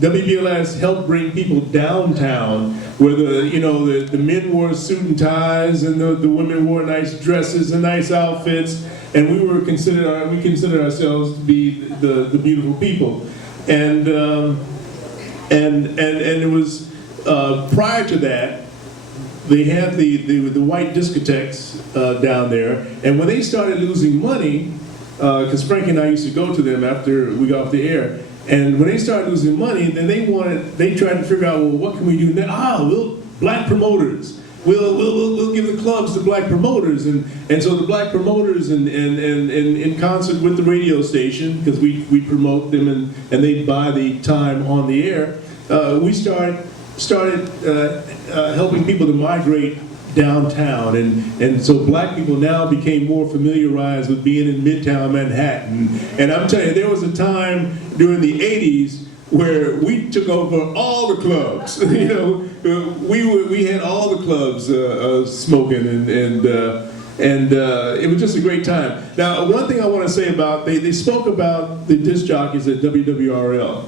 WBLS helped bring people downtown where the men wore suit and ties and the women wore nice dresses and nice outfits, and we considered ourselves to be the beautiful people. And it was prior to that, they had the white discotheques down there, and when they started losing money, because Frankie and I used to go to them after we got off the air, And when they started losing money, then they tried to figure out, well, what can we do now? Black promoters. We'll give the clubs to black promoters, and so the black promoters and in concert with the radio station, because we promote them and they buy the time on the air, we started helping people to migrate downtown, and so black people now became more familiarized with being in Midtown Manhattan. And I'm telling you, there was a time during the 80s where we took over all the clubs. You know, we had all the clubs smoking, and it was just a great time. Now, one thing I want to say about, they spoke about the disc jockeys at WWRL.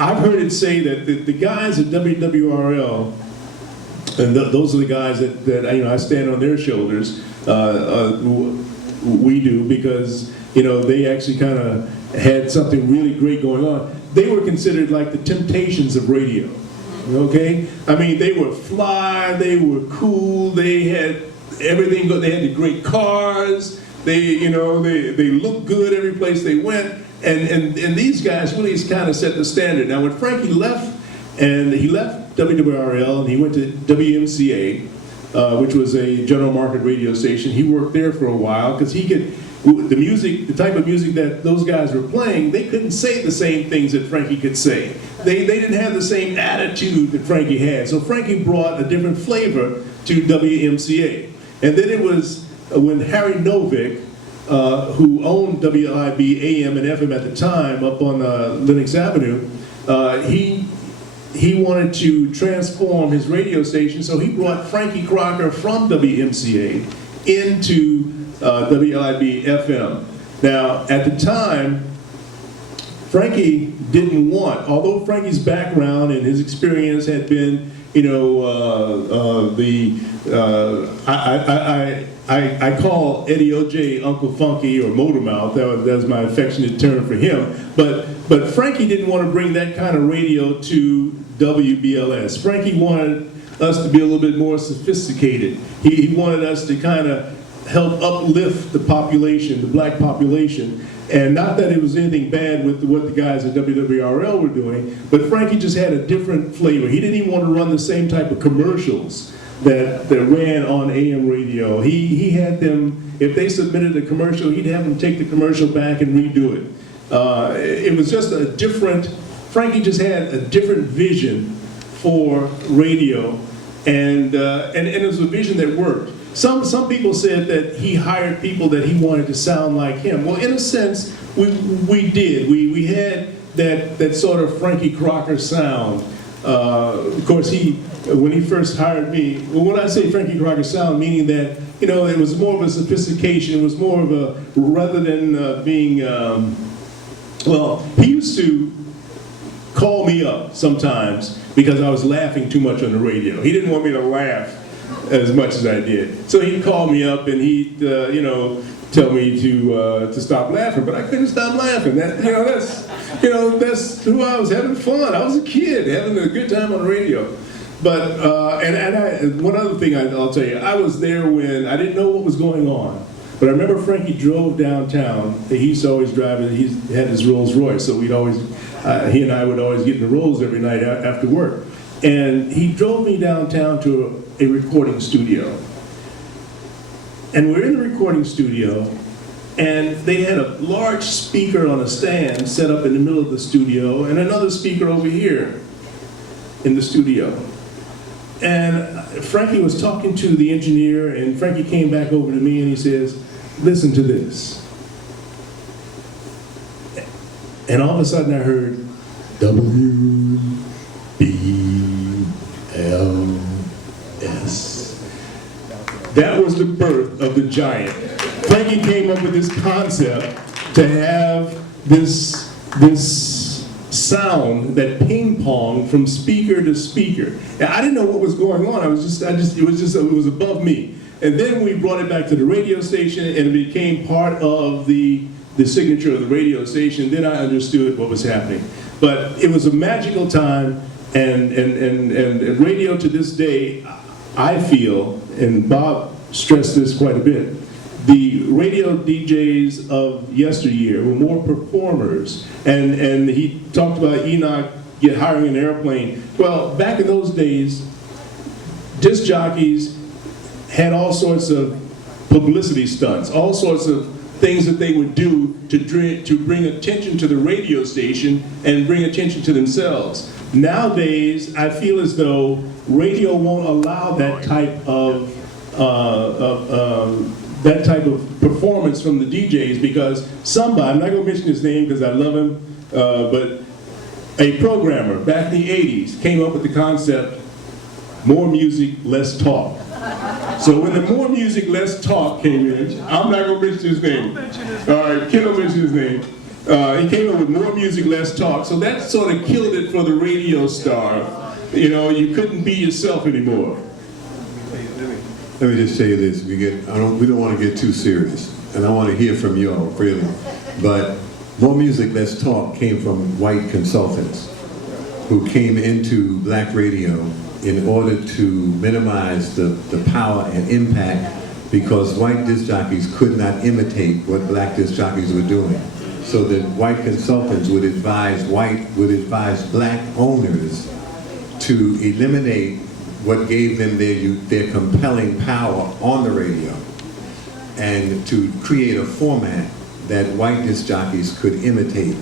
I've heard it say that the guys at WWRL, and those are the guys that you know, I stand on their shoulders. We do, because you know, they actually kind of had something really great going on. They were considered like the Temptations of radio. Okay, I mean, they were fly, they were cool, they had everything. They had the great cars. They looked good every place they went. And these guys really kind of set the standard. Now, when Frankie left, and he left WWRL and he went to WMCA, which was a general market radio station. He worked there for a while because he could, the type of music that those guys were playing, they couldn't say the same things that Frankie could say. They didn't have the same attitude that Frankie had. So Frankie brought a different flavor to WMCA. And then it was when Harry Novick, who owned WIB AM and FM at the time up on Lenox Avenue, he wanted to transform his radio station, so he brought Frankie Crocker from WMCA into WIB FM. Now, at the time, Frankie didn't want, although Frankie's background and his experience had been, you know, I call Eddie O.J. Uncle Funky or Motormouth. That was my affectionate term for him. But Frankie didn't want to bring that kind of radio to WBLS. Frankie wanted us to be a little bit more sophisticated. He wanted us to kind of help uplift the population, the black population. And not that it was anything bad with what the guys at WWRL were doing, but Frankie just had a different flavor. He didn't even want to run the same type of commercials that ran on AM radio. He had them, if they submitted a commercial, he'd have them take the commercial back and redo it. It was just a different, Frankie just had a different vision for radio, and it was a vision that worked. Some people said that he hired people that he wanted to sound like him. Well, in a sense, we did. We had that sort of Frankie Crocker sound. Of course, when he first hired me, well, when I say Frankie Crocker sound, meaning that, you know, it was more of a sophistication, it was more of a, rather than being, well, he used to call me up sometimes because I was laughing too much on the radio. He didn't want me to laugh as much as I did. So he'd call me up and he'd, you know, tell me to stop laughing, but I couldn't stop laughing. That's who I was, having fun. I was a kid having a good time on the radio. But one other thing I'll tell you, I was there when I didn't know what was going on. But I remember Frankie drove downtown. He used to always drive, he had his Rolls Royce, so we'd always, he and I would always get in the Rolls every night after work. And he drove me downtown to a recording studio. And we're in the recording studio, and they had a large speaker on a stand set up in the middle of the studio, and another speaker over here in the studio. And Frankie was talking to the engineer, and Frankie came back over to me and he says, "Listen to this." And all of a sudden I heard WBLS. That was the birth of the giant. Frankie came up with this concept to have this sound that ping-ponged from speaker to speaker. And I didn't know what was going on. It was above me. And then we brought it back to the radio station, and it became part of the signature of the radio station. Then I understood what was happening. But it was a magical time, and radio to this day, I feel, and Bob stressed this quite a bit, the radio DJs of yesteryear were more performers, and he talked about Enoch hiring an airplane. Well, back in those days, disc jockeys had all sorts of publicity stunts, all sorts of things that they would do to bring attention to the radio station and bring attention to themselves. Nowadays, I feel as though radio won't allow that type of performance from the DJs, because somebody, I'm not going to mention his name because I love him, but a programmer back in the 80s came up with the concept, more music, less talk. So when the more music, less talk came in, I'm not going to mention his name. All right, Ken will mention his name. He came up with more music, less talk. So that sort of killed it for the radio star. You know, you couldn't be yourself anymore. Let me just say this: we don't want to get too serious, and I want to hear from y'all, really. But more music, less talk came from white consultants who came into black radio in order to minimize the power and impact, because white disc jockeys could not imitate what black disc jockeys were doing. So that white consultants would advise black owners to eliminate what gave them their compelling power on the radio, and to create a format that white disc jockeys could imitate.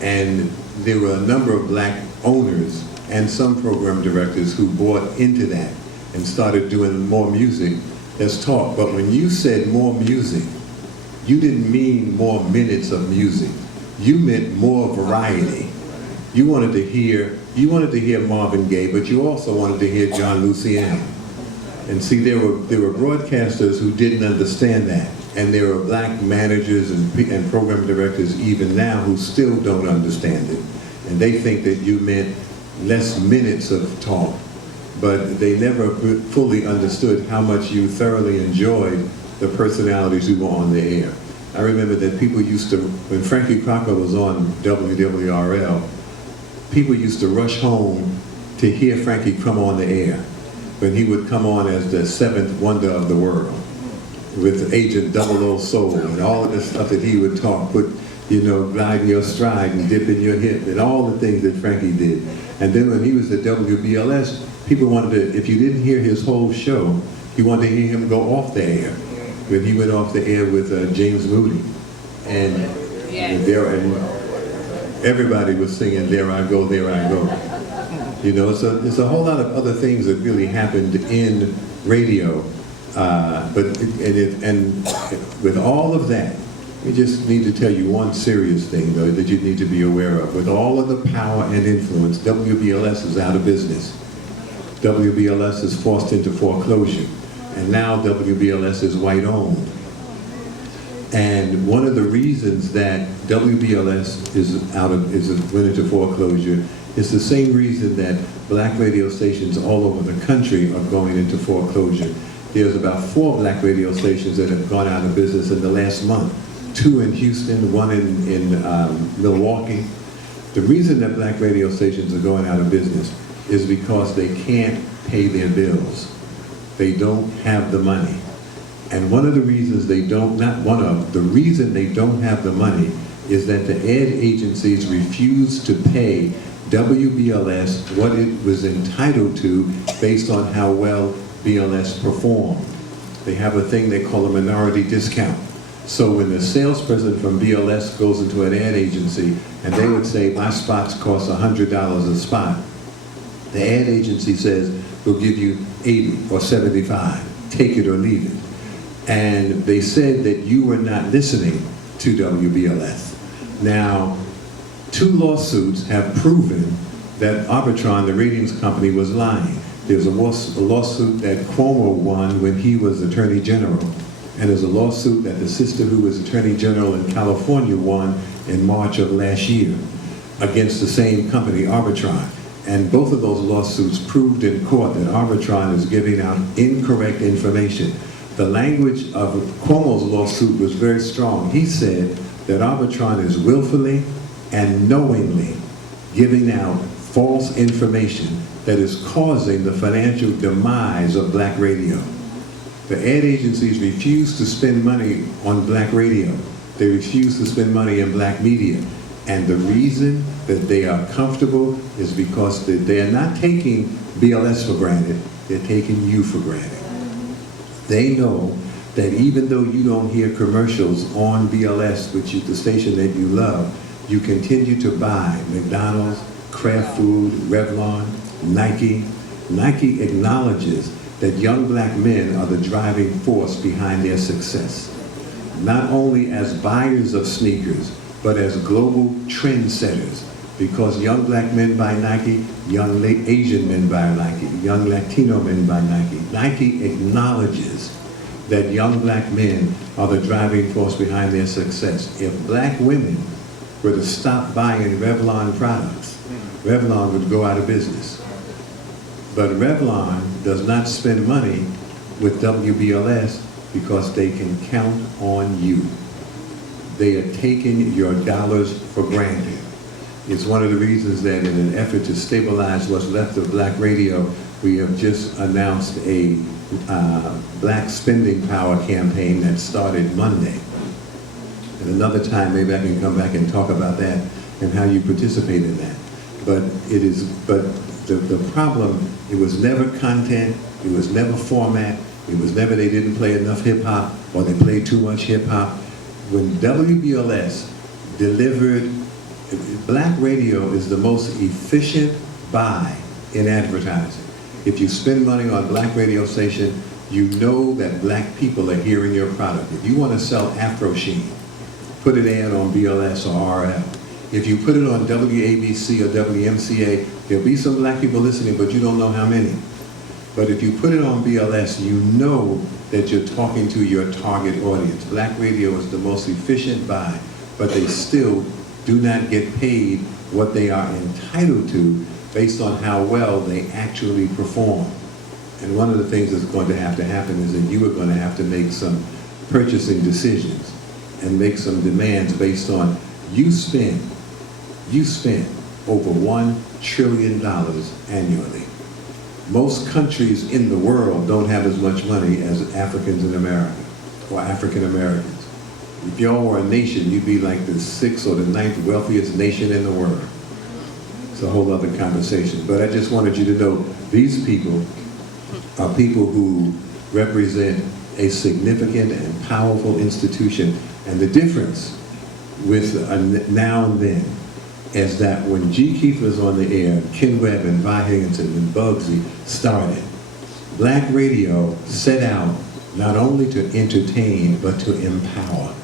And there were a number of black owners and some program directors who bought into that and started doing more music, less talk. But when you said more music, you didn't mean more minutes of music. You meant more variety. You wanted to hear Marvin Gaye, but you also wanted to hear John Luciano. And see, there were broadcasters who didn't understand that. And there are black managers and program directors even now who still don't understand it. And they think that you meant less minutes of talk, but they never fully understood how much you thoroughly enjoyed the personalities who were on the air. I remember that people used to, when Frankie Crocker was on WWRL, people used to rush home to hear Frankie come on the air, when he would come on as the seventh wonder of the world, with Agent 00 Soul and all of the stuff that he would talk, glide in your stride and dip in your hip, and all the things that Frankie did. And then when he was at WBLS, people wanted to, if you didn't hear his whole show, you wanted to hear him go off the air. When he went off the air with James Moody. And everybody was singing, "There I Go, There I Go." So there's a whole lot of other things that really happened in radio. With all of that, we just need to tell you one serious thing, though, that you need to be aware of. With all of the power and influence, WBLS is out of business. WBLS is forced into foreclosure. And now WBLS is white-owned. And one of the reasons that WBLS went into foreclosure is the same reason that black radio stations all over the country are going into foreclosure. There's about 4 black radio stations that have gone out of business in the last month. 2 in Houston, 1 in Milwaukee. The reason that black radio stations are going out of business is because they can't pay their bills. They don't have the money. And one of the reasons the reason they don't have the money is that the ad agencies refuse to pay WBLS what it was entitled to based on how well BLS performed. They have a thing they call a minority discount. So when the salesperson from BLS goes into an ad agency and they would say, "My spots cost $100 a spot," the ad agency says, "We'll give you 80 or 75, take it or leave it." And they said that you were not listening to WBLS. Now, 2 lawsuits have proven that Arbitron, the ratings company, was lying. There's a lawsuit that Cuomo won when he was Attorney General. And there's a lawsuit that the sister who was Attorney General in California won in March of last year against the same company, Arbitron. And both of those lawsuits proved in court that Arbitron is giving out incorrect information. The language of Cuomo's lawsuit was very strong. He said that Arbitron is willfully and knowingly giving out false information that is causing the financial demise of black radio. The ad agencies refuse to spend money on black radio. They refuse to spend money in black media. And the reason that they are comfortable is because they are not taking BLS for granted, they're taking you for granted. They know that even though you don't hear commercials on BLS, which is the station that you love, you continue to buy McDonald's, Kraft Food, Revlon, Nike. Nike acknowledges that young black men are the driving force behind their success, not only as buyers of sneakers, but as global trendsetters, because young black men buy Nike, young Asian men buy Nike, young Latino men buy Nike. Nike acknowledges that young black men are the driving force behind their success. If black women were to stop buying Revlon products, Revlon would go out of business. But Revlon does not spend money with WBLS because they can count on you. They are taking your dollars for granted. It's one of the reasons that in an effort to stabilize what's left of black radio, we have just announced a Black Spending Power campaign that started Monday. And another time, maybe I can come back and talk about that and how you participate in that. But the problem, it was never content, it was never format, it was never they didn't play enough hip hop or they played too much hip hop. When WBLS delivered, black radio is the most efficient buy in advertising. If you spend money on black radio station, you know that black people are hearing your product. If you want to sell Afro Sheen, put an ad on BLS or RL. If you put it on WABC or WMCA, there'll be some black people listening, but you don't know how many. But if you put it on BLS, you know that you're talking to your target audience. Black radio is the most efficient buy, but they still do not get paid what they are entitled to based on how well they actually perform. And one of the things that's going to happen is that you are going to have to make some purchasing decisions and make some demands based on you spend over $1 trillion annually. Most countries in the world don't have as much money as Africans in America, or African Americans. If y'all were a nation, you'd be like the 6th or the 9th wealthiest nation in the world. It's a whole other conversation. But I just wanted you to know, these people are people who represent a significant and powerful institution. And the difference with Now and Then is that when G. Keith was on the air, Ken Webb and Vi Higgensen and Bugsy started, black radio set out not only to entertain, but to empower.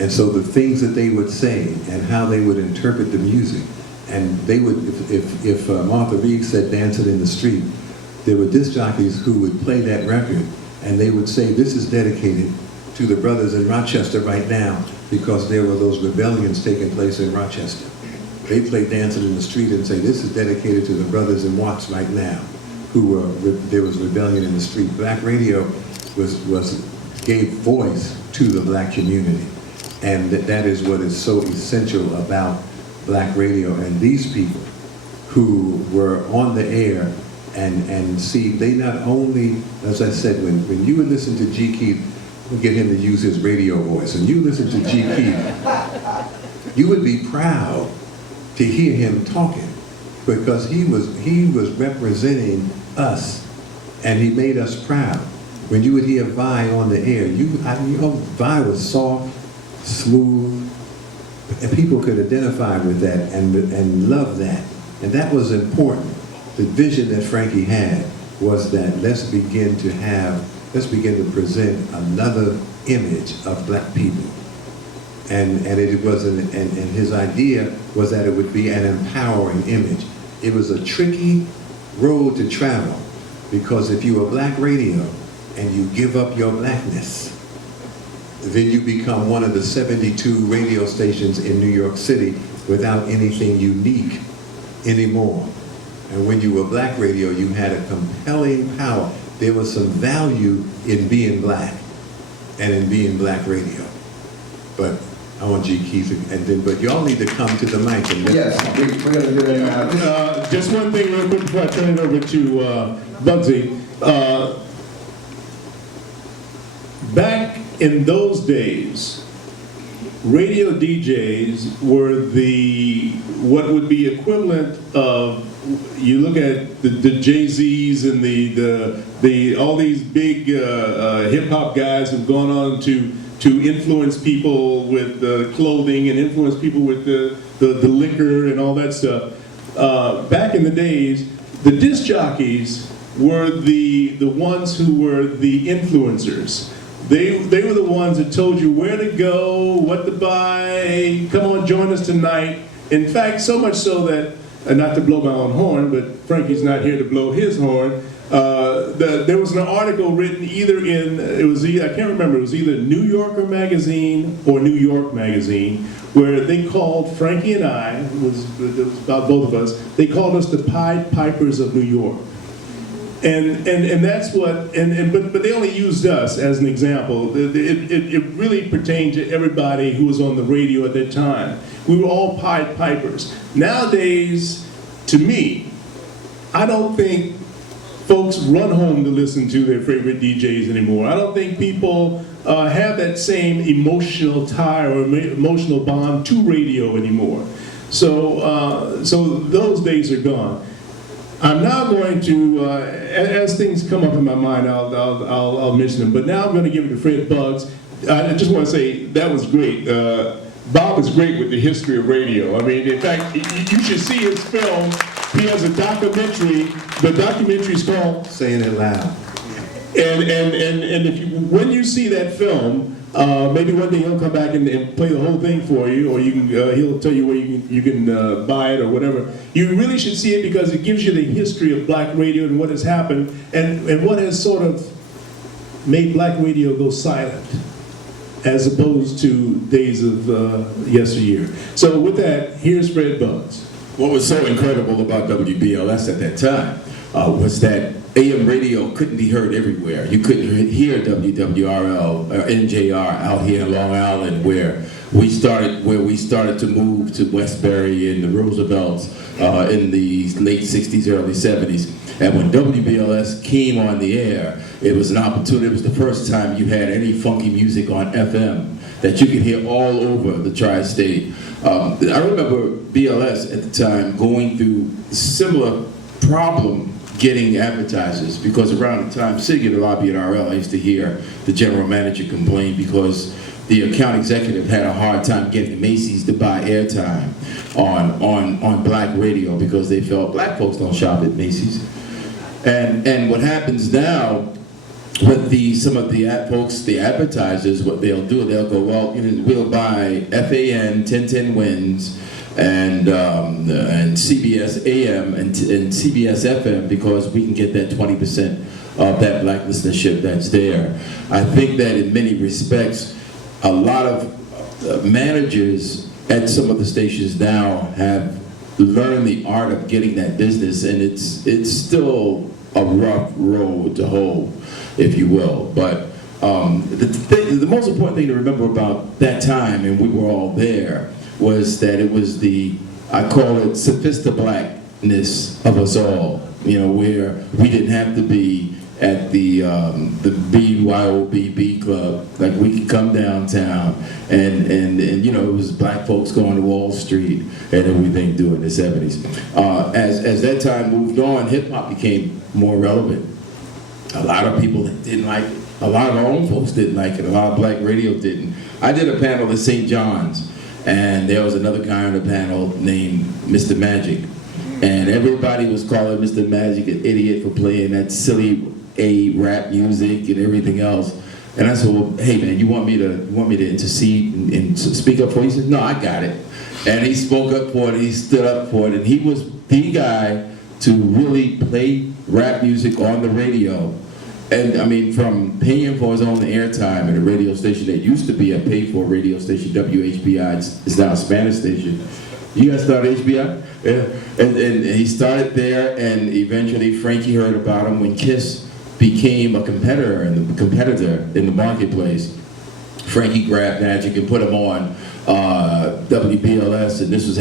And so the things that they would say and how they would interpret the music, and they would, if Martha Reeves said Dancing in the Street, there were disc jockeys who would play that record, and they would say, this is dedicated to the brothers in Rochester right now, because there were those rebellions taking place in Rochester. They played Dancing in the Street and say, this is dedicated to the brothers in Watts right now, there was rebellion in the street. Black radio gave voice to the black community. And that is what is so essential about black radio. And these people who were on the air and see, they not only, as I said, when you would listen to G. Keith, we'll get him to use his radio voice, and you listen to G. Keith, you would be proud to hear him talking, because he was representing us, and he made us proud. When you would hear Vi on the air, Vi was soft, smooth, and people could identify with that and love that, and that was important. The vision that Frankie had was that let's begin to present another image of black people. And it was and his idea was that it would be an empowering image. It was a tricky road to travel, because if you are black radio and you give up your blackness, then you become one of the 72 radio stations in New York City without anything unique anymore. And when you were black radio, you had a compelling power. There was some value in being black and in being black radio. But I want G. Keith, but y'all need to come to the mic. And yes, we're going to do that now. Just one thing real quick before I turn it over to Bugsy. back in those days, radio DJs were what would be equivalent of, you look at the Jay-Z's and all these big hip-hop guys have gone on to influence people with clothing and influence people with the liquor and all that stuff. Back in the days, the disc jockeys were the ones who were the influencers. They were the ones that told you where to go, what to buy, come on, join us tonight. In fact, so much so that, not to blow my own horn, but Frankie's not here to blow his horn, there was an article written either in, I can't remember, it was either New Yorker magazine or New York magazine, where they called Frankie and I, it was about both of us, they called us the Pied Pipers of New York. And that's what, but they only used us as an example. It really pertained to everybody who was on the radio at that time. We were all Pied Pipers. Nowadays, to me, I don't think folks run home to listen to their favorite DJs anymore. I don't think people have that same emotional tie or emotional bond to radio anymore. So those days are gone. I'm now going to, as things come up in my mind, I'll mention them. But now I'm going to give it to Fred Buggs. I just want to say that was great. Bob is great with the history of radio. I mean, in fact, you should see his film. He has a documentary. The documentary is called Saying It Loud. And when you see that film, maybe one day he'll come back and play the whole thing for you, or you can, he'll tell you where you can buy it or whatever. You really should see it because it gives you the history of black radio and what has happened and what has sort of made black radio go silent as opposed to days of yesteryear. So with that, here's Fred Buggs. What was so incredible about WBLS at that time was that AM radio couldn't be heard everywhere. You couldn't hear WWRL or NJR out here in Long Island where we started to move to Westbury and the Roosevelts in the late 60s, early 70s. And when WBLS came on the air, it was an opportunity. It was the first time you had any funky music on FM that you could hear all over the tri-state. I remember BLS at the time going through similar problem getting advertisers, because around the time sitting in the lobby at RL, I used to hear the general manager complain because the account executive had a hard time getting Macy's to buy airtime on black radio because they felt black folks don't shop at Macy's. And what happens now with some of the folks, the advertisers, what they'll do, they'll go, well, we'll buy FAN 1010 Winds and CBS AM and CBS FM because we can get that 20% of that black listenership that's there. I think that in many respects, a lot of managers at some of the stations now have learned the art of getting that business, and it's still a rough road to hoe, if you will. But the most important thing to remember about that time, and we were all there, was that it was I call it sophisti-blackness of us all, where we didn't have to be at the BYOB club. Like, we could come downtown and it was black folks going to Wall Street and everything during the 70s. As that time moved on, hip-hop became more relevant. A lot of people didn't like it. A lot of our own folks didn't like it. A lot of black radio didn't. I did a panel at St. John's, and there was another guy on the panel named Mr. Magic. And everybody was calling Mr. Magic an idiot for playing that silly rap music and everything else. And I said, well, hey man, you want me to intercede and speak up for you? He said, no, I got it. And he spoke up for it, he stood up for it, and he was the guy to really play rap music on the radio. And I mean, from paying for his own airtime at a radio station that used to be a paid-for radio station, WHBI, it's now a Spanish station. You guys started HBI? Yeah. And he started there, and eventually Frankie heard about him when KISS became a competitor in the marketplace. Frankie grabbed Magic and put him on WBLS, and this was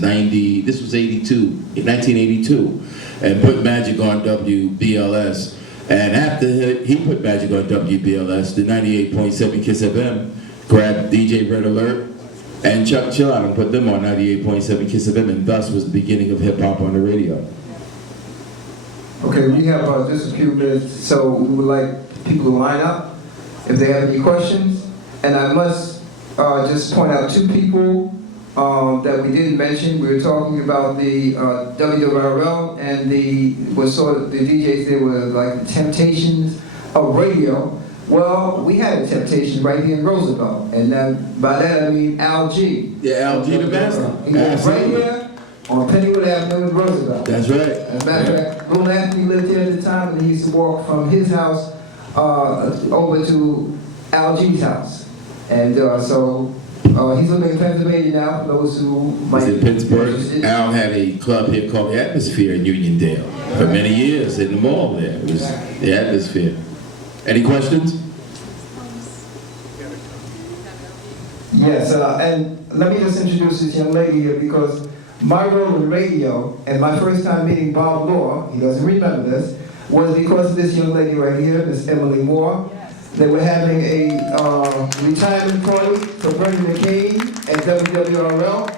1982, and put Magic on WBLS. And after he put magic on WBLS, the 98.7 Kiss FM grabbed DJ Red Alert and Chuck Chill Out and put them on 98.7 Kiss FM, and thus was the beginning of hip-hop on the radio. Okay, we have just a few minutes, so we would like people to line up if they have any questions. And I must just point out two people that we didn't mention. We were talking about the WRL and the DJs there were like the Temptations of radio. Well, we had a Temptation right here in Roosevelt, and by that I mean Al G. Yeah, Al G the master. He was right here on Pennywood Avenue in Roosevelt. That's right. As a matter of fact, Little Anthony lived here at the time, and he used to walk from his house over to Al G's house. And so he's living in Pennsylvania now, for those who might He's in Pittsburgh. Al had a club here called The Atmosphere in Uniondale for many years in the mall there. It was The Atmosphere. Any questions? Yes, and let me just introduce this young lady here, because my role in radio and my first time meeting Bob Law, he doesn't remember this, was because of this young lady right here, Miss Emily Moore. They were having a retirement party for Bernie McCain at WWRL,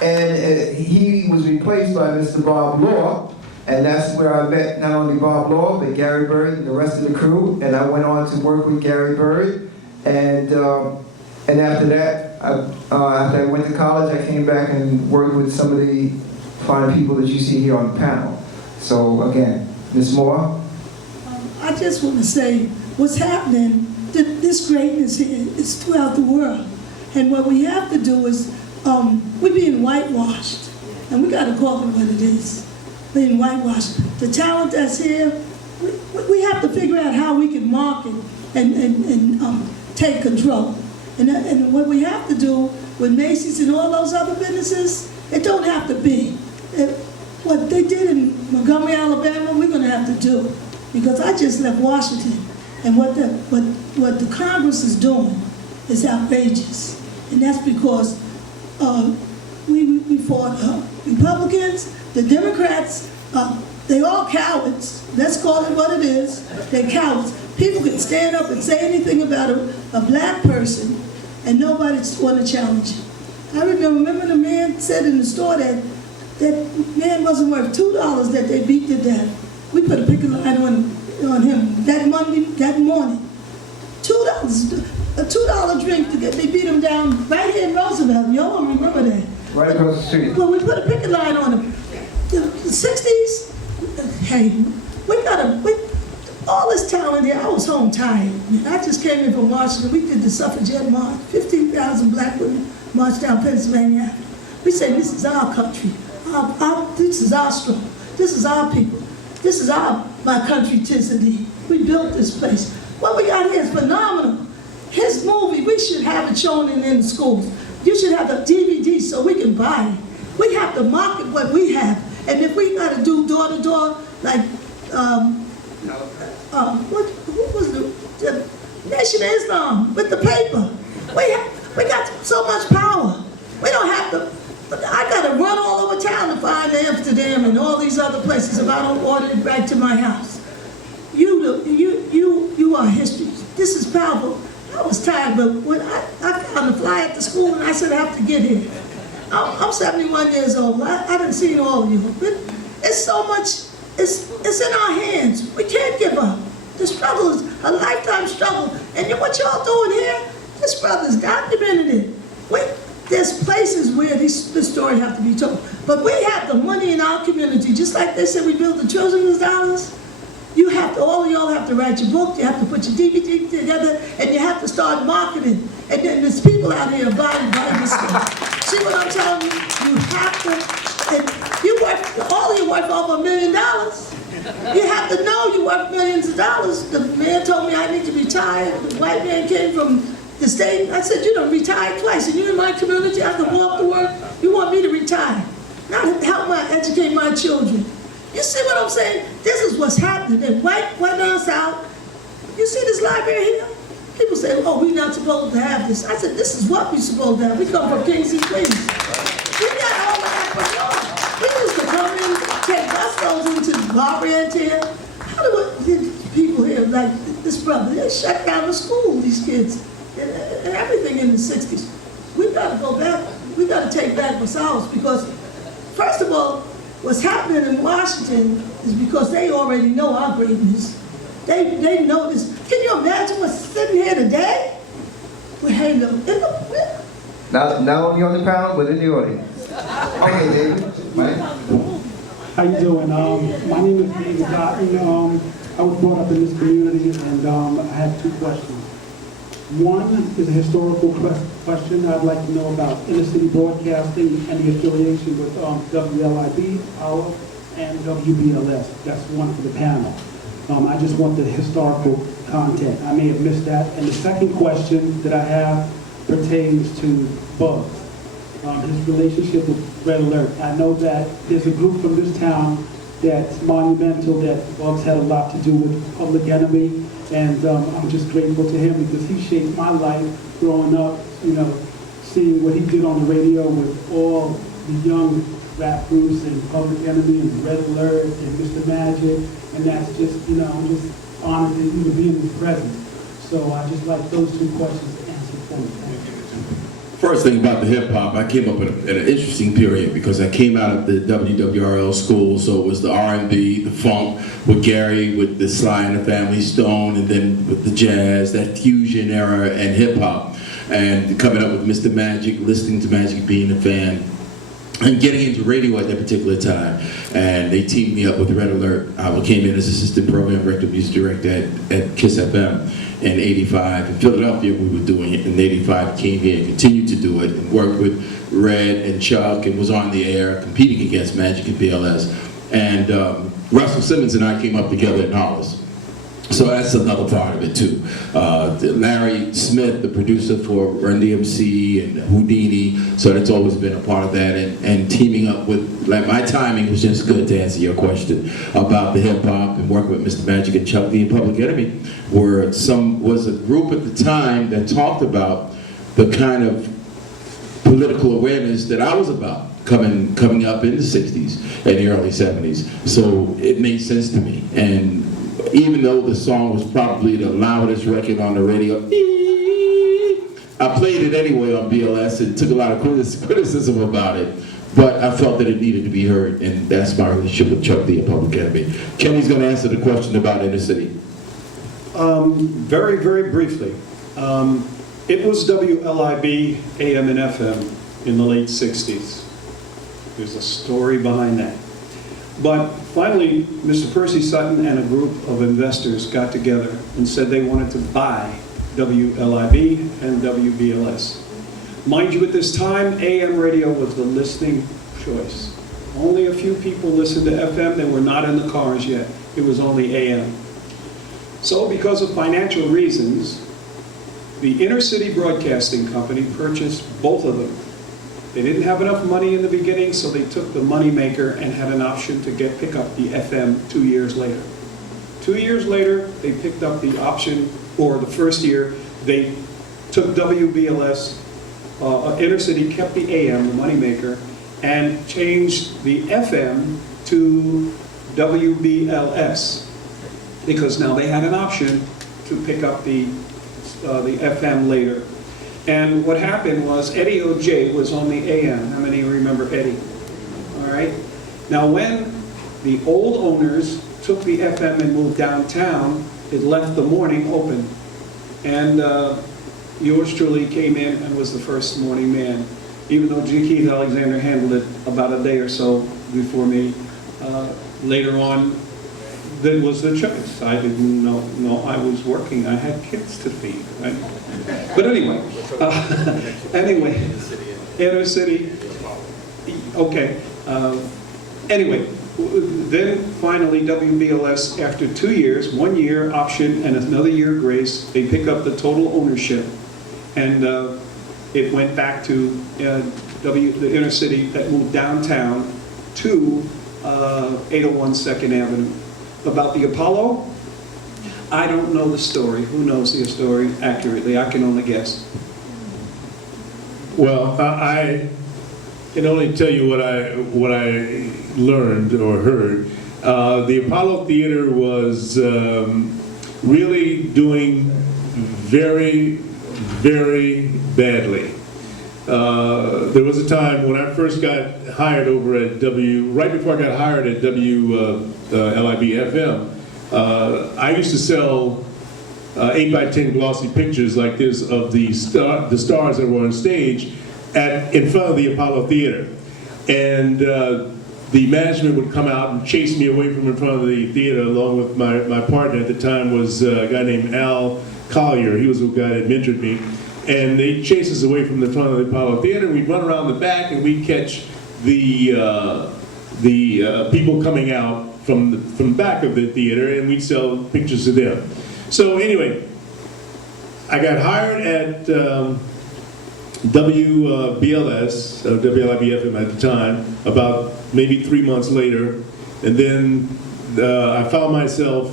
and he was replaced by Mr. Bob Law, and that's where I met not only Bob Law, but Gary Bird and the rest of the crew, and I went on to work with Gary Bird, and after that, after I went to college, I came back and worked with some of the fine people that you see here on the panel. So again, Ms. Moore? I just want to say, what's happening, this greatness here is throughout the world. And what we have to do is, we're being whitewashed. And we got to call it what it is, being whitewashed. The talent that's here, we have to figure out how we can market and take control. And what we have to do with Macy's and all those other businesses, it don't have to be. What they did in Montgomery, Alabama, we're going to have to do. Because I just left Washington, and what the Congress is doing is outrageous. And that's because we fought Republicans, the Democrats, they all cowards. Let's call it what it is. They're cowards. People can stand up and say anything about a black person, and nobody's going to challenge it. I remember the man said in the store that man wasn't worth $2 that they beat to death. We put a picket line on him that morning. $2, a $2 drink to get, they beat him down right here in Roosevelt. Y'all don't remember that. Right across the street. Well, we put a picket line on him. The 60s, hey, all this talent here, I was home tired. I just came in from Washington. We did the suffragette march. 15,000 black women marched down Pennsylvania. We said, this is our country. This is our struggle. This is our people. This is my country, 'tis indeed. We built this place. What we got here is phenomenal. His movie, we should have it shown in the schools. You should have the DVD so we can buy it. We have to market what we have. And if we got to do door to door, like, what was the Nation of Islam with the paper. We got so much power. We don't have to. I got to run all over town to find Amsterdam and all these other places if I don't order it back to my house. You are history. This is powerful. I was tired, but when I found the fly at the school and I said I have to get here. I'm 71 years old. I done seen all of you. But it's so much. It's in our hands. We can't give up. The struggle is a lifetime struggle. And what y'all doing here? This brother's documented it. There's places where this story have to be told. But we have the money in our community, just like they said we build the children's dollars. All of y'all have to write your book, you have to put your DVD together, and you have to start marketing. And then there's people out here buying this stuff. See what I'm telling you? You have to, and all of you worth over $1 million. You have to know you're worth millions of dollars. The man told me I need to retire. The white man came from the state. I said, you don't retire twice, and you in my community, I can walk to work. You want me to retire? Not help educate my children. You see what I'm saying? This is what's happening. And white down south, you see this library here? People say, oh, we're not supposed to have this. I said, this is what we're supposed to have. We come from kings and queens. We got all of that from y'all. We used to come in, take bus roads into Barbary here. How do people here, like this brother, they shut down the school, these kids, and everything in the 60s. We got to go back, we got to take back what's ours, because first of all, what's happening in Washington is because they already know our greatness. They know this. Can you imagine what's sitting here today? We're hanging up in the Not only on the panel, but in the audience. Okay, David, Mike. How you doing? My name is David Cotton. I was brought up in this community, and I have two questions. One is a historical question. I'd like to know about inner city broadcasting and the affiliation with WLIB, our, and WBLS. That's one for the panel. I just want the historical content. I may have missed that. And the second question that I have pertains to Bugs, his relationship with Red Alert. I know that there's a group from this town that's monumental, that Bugs had a lot to do with Public Enemy, and I'm just grateful to him because he shaped my life growing up, you know, seeing what he did on the radio with all the young rap groups and Public Enemy and Red Alert and Mr. Magic, and that's just, you know, I'm just honored to even be in his presence. So I just like those two questions answered for me. Thank you. First thing about the hip hop, I came up in an interesting period because I came out of the WWRL school, so it was the R&B, the funk, with Gary, with the Sly and the Family Stone, and then with the jazz, that fusion era, and hip hop, and coming up with Mr. Magic, listening to Magic, being a fan, and getting into radio at that particular time. And they teamed me up with Red Alert. I came in as assistant program director, music director at KISS FM in '85. In Philadelphia, we were doing it. In '85, came here and continued to do it, and worked with Red and Chuck, and was on the air competing against Magic and BLS. And Russell Simmons and I came up together in Hollis. So that's another part of it too. Larry Smith, the producer for Run DMC and Houdini, so that's always been a part of that. And teaming up with, like, my timing was just good, to answer your question about the hip hop, and working with Mr. Magic and Chuck D and Public Enemy, was a group at the time that talked about the kind of political awareness that I was about coming up in the 60s and the early 70s. So it made sense to me. And even though the song was probably the loudest record on the radio, I played it anyway on BLS and took a lot of criticism about it, but I felt that it needed to be heard, and that's my relationship with Chuck D and Public Enemy. Kenny's going to answer the question about inner city. Very, very briefly. It was WLIB, AM and FM in the late 60s. There's a story behind that. But finally, Mr. Percy Sutton and a group of investors got together and said they wanted to buy WLIB and WBLS. Mind you, at this time, AM radio was the listening choice. Only a few people listened to FM. They were not in the cars yet. It was only AM. So because of financial reasons, the Inner City Broadcasting Company purchased both of them. They didn't have enough money in the beginning, so they took the money maker and had an option to pick up the FM 2 years later. 2 years later, they picked up the option, or the first year, they took WBLS, Inner City kept the AM, the money maker, and changed the FM to WBLS, because now they had an option to pick up the FM later. And what happened was Eddie O.J. was on the AM. How many remember Eddie? All right. Now when the old owners took the FM and moved downtown, it left the morning open. And yours truly came in and was the first morning man, even though G. Keith Alexander handled it about a day or so before me. Later on, that was the choice. I didn't know I was working. I had kids to feed, right? But anyway, Inner City, okay. Anyway, then finally WBLS, after 2 years, 1 year option and another year grace, they pick up the total ownership, and it went back to the Inner City that moved downtown to 801 2nd Avenue. About the Apollo, I don't know the story. Who knows the story accurately? I can only guess. Well, I can only tell you what I learned or heard. The Apollo Theater was really doing very, very badly. There was a time when I first got hired over at right before I got hired at WLIB-FM, I used to sell 8x10 glossy pictures like this of the stars that were on stage in front of the Apollo Theater. And the management would come out and chase me away from in front of the theater, along with my partner at the time was a guy named Al Collier. He was the guy that mentored me. And they'd chase us away from the front of the Apollo Theater. We'd run around the back and we'd catch the people coming out from the back of the theater, and we'd sell pictures to them. So anyway, I got hired at WBLS, WLIB-FM at the time, about maybe 3 months later, and then I found myself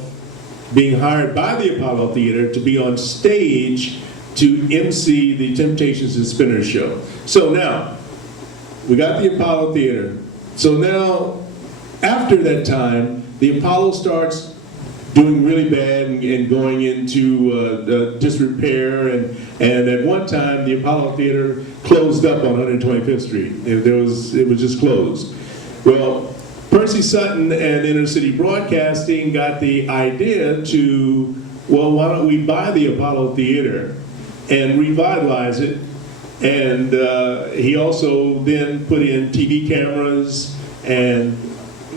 being hired by the Apollo Theater to be on stage to MC the Temptations and Spinners show. So now, we got the Apollo Theater. So now, after that time, the Apollo starts doing really bad and going into disrepair, and at one time, the Apollo Theater closed up on 125th Street. It was just closed. Well, Percy Sutton and Inner City Broadcasting got the idea to, well, why don't we buy the Apollo Theater and revitalize it? And he also then put in TV cameras and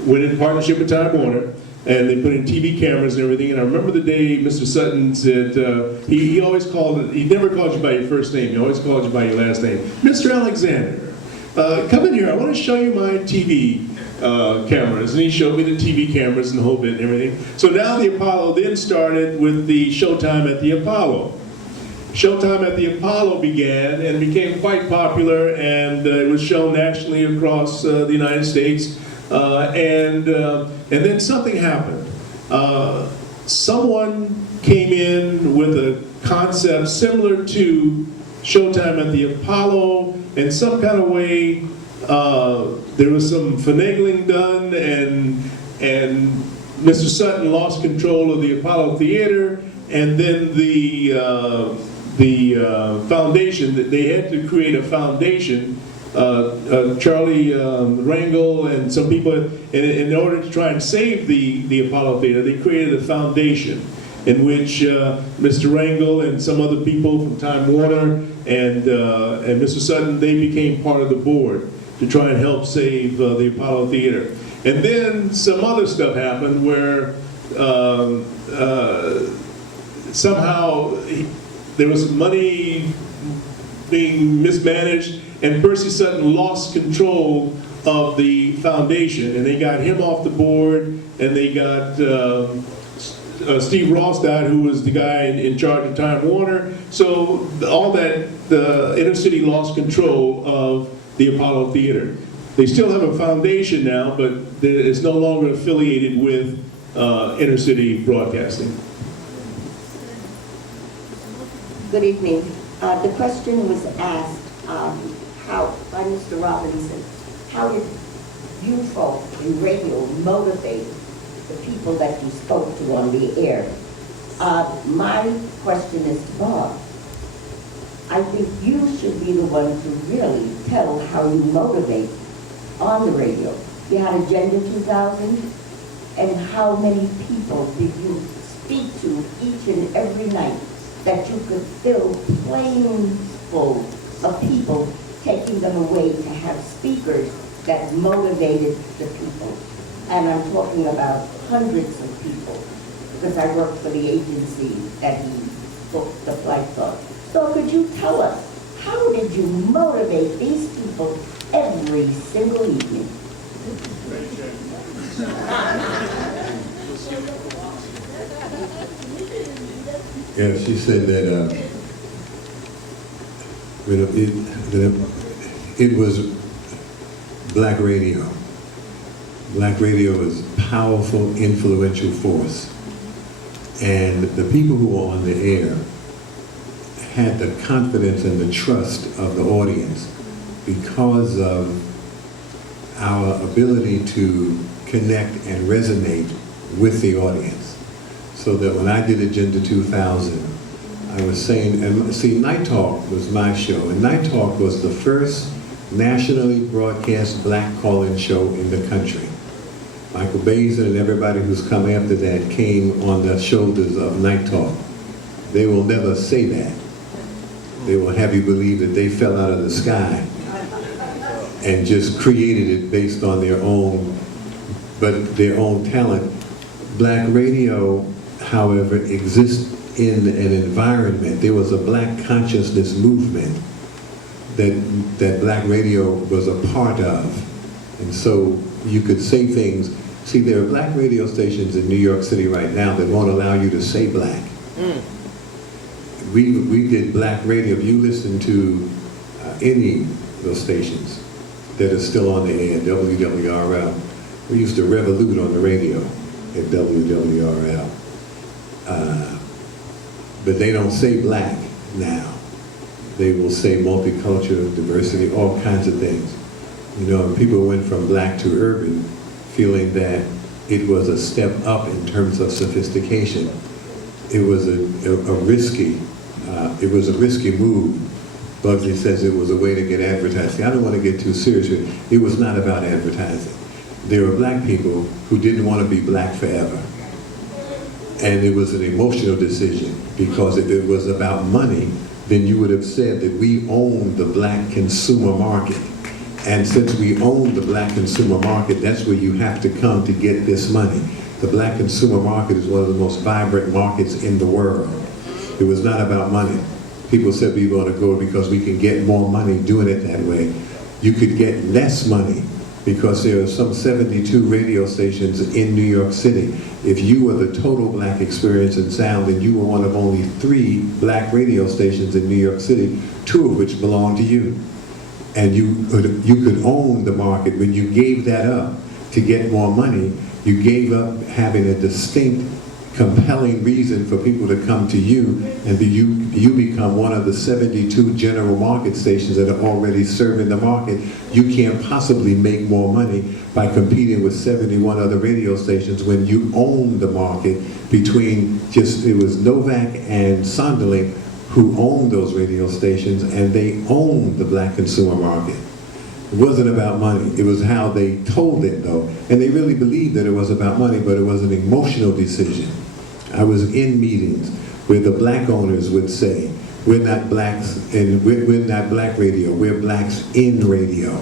went in partnership with Time Warner, and they put in TV cameras and everything. And I remember the day Mr. Sutton said, he always he never called you by your first name, he always called you by your last name. Mr. Alexander, come in here, I want to show you my TV cameras. And he showed me the TV cameras and the whole bit and everything. So now the Apollo then started with the Showtime at the Apollo. Showtime at the Apollo began and became quite popular, and it was shown nationally across the United States. And then something happened. Someone came in with a concept similar to Showtime at the Apollo. In some kind of way, there was some finagling done, and Mr. Sutton lost control of the Apollo Theater, and then the foundation, that they had to create a foundation. Charlie Rangel and some people, in order to try and save the Apollo Theater, they created a foundation in which Mr. Rangel and some other people from Time Warner and Mr. Sutton, they became part of the board to try and help save the Apollo Theater. And then some other stuff happened where somehow there was money being mismanaged, and Percy Sutton lost control of the foundation, and they got him off the board, and they got Steve Ross died, who was the guy in charge of Time Warner. So all that, the Inner City lost control of the Apollo Theater. They still have a foundation now, but it's no longer affiliated with Inner City Broadcasting. Good evening. The question was asked by Mr. Robinson, how did you folks in radio motivate the people that you spoke to on the air? My question is to Bob. I think you should be the one to really tell how you motivate on the radio. You had Agenda 2000, and how many people did you speak to each and every night that you could fill planes full of people, taking them away to have speakers that motivated the people? And I'm talking about hundreds of people, because I worked for the agency that he booked the flights on. So could you tell us, how did you motivate these people every single evening? Yeah, she said that it was black radio. Black radio was a powerful, influential force. And the people who were on the air had the confidence and the trust of the audience because of our ability to connect and resonate with the audience. So that when I did Agenda 2000, I was saying, and see, Night Talk was my show, and Night Talk was the first nationally broadcast black call-in show in the country. Michael Basin and everybody who's come after that came on the shoulders of Night Talk. They will never say that. They will have you believe that they fell out of the sky and just created it based on their own talent. Black radio, however, exists in an environment. There was a black consciousness movement that black radio was a part of. And so you could say things. See, there are black radio stations in New York City right now that won't allow you to say black. We did black radio. If you listen to any of those stations that are still on the air, WWRL, we used to revolute on the radio at WWRL. But they don't say black now. They will say multicultural, diversity, all kinds of things. You know, and people went from black to urban feeling that it was a step up in terms of sophistication. It was a risky move. Bugsy says it was a way to get advertising. I don't want to get too serious with it. It was not about advertising. There were black people who didn't want to be black forever. And it was an emotional decision, because if it was about money, then you would have said that we own the black consumer market. And since we own the black consumer market, that's where you have to come to get this money. The black consumer market is one of the most vibrant markets in the world. It was not about money. People said we want to go because we can get more money doing it that way. You could get less money because there are some 72 radio stations in New York City. If you were the total black experience and sound, then you were one of only 3 black radio stations in New York City, 2 of which belonged to you. And you could own the market. When you gave that up to get more money, you gave up having a distinct, compelling reason for people to come to you, and you become one of the 72 general market stations that are already serving the market. You can't possibly make more money by competing with 71 other radio stations when you own the market between it was Novak and Sonderling who owned those radio stations, and they owned the black consumer market. It wasn't about money. It was how they told it, though. And they really believed that it was about money, but it was an emotional decision. I was in meetings where the black owners would say, we're not blacks, and we're not black radio, we're blacks in radio.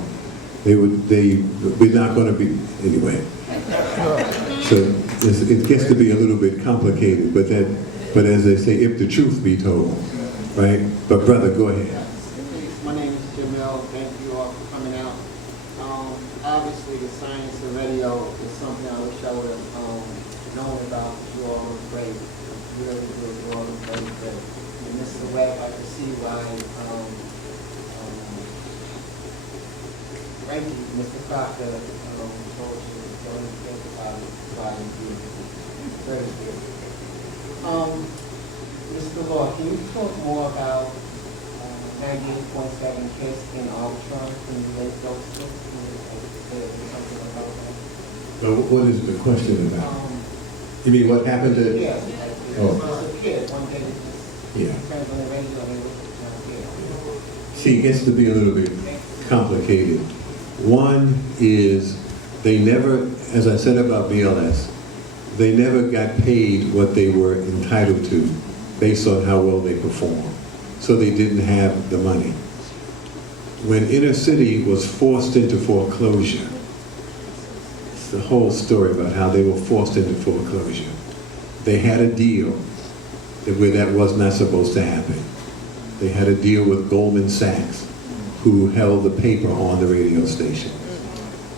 We're not going to be, anyway. So it gets to be a little bit complicated, but as they say, if the truth be told, right? But brother, go ahead. My name is Jamil. Thank you all for coming out. Obviously, the science of radio is something I wish I would have known about. You all were great. Really good. You all were very good. And Mr. Webb, I can see why. Thank you, Mr. Crocker. Told you don't even think about it. Why you very good. Mr. Law, can you talk more about 98.7 KISS in Arbitron? Can you relate those two? Can you something about that? What is the question about? You mean what happened to? Yeah. Oh. As a kid, one day it just turned on the radio and it was See, it gets to be a little bit complicated. One is they never, as I said about BLS, they never got paid what they were entitled to based on how well they performed. So they didn't have the money. When Inner City was forced into foreclosure, it's the whole story about how they were forced into foreclosure. They had a deal where that was not supposed to happen. They had a deal with Goldman Sachs, who held the paper on the radio station.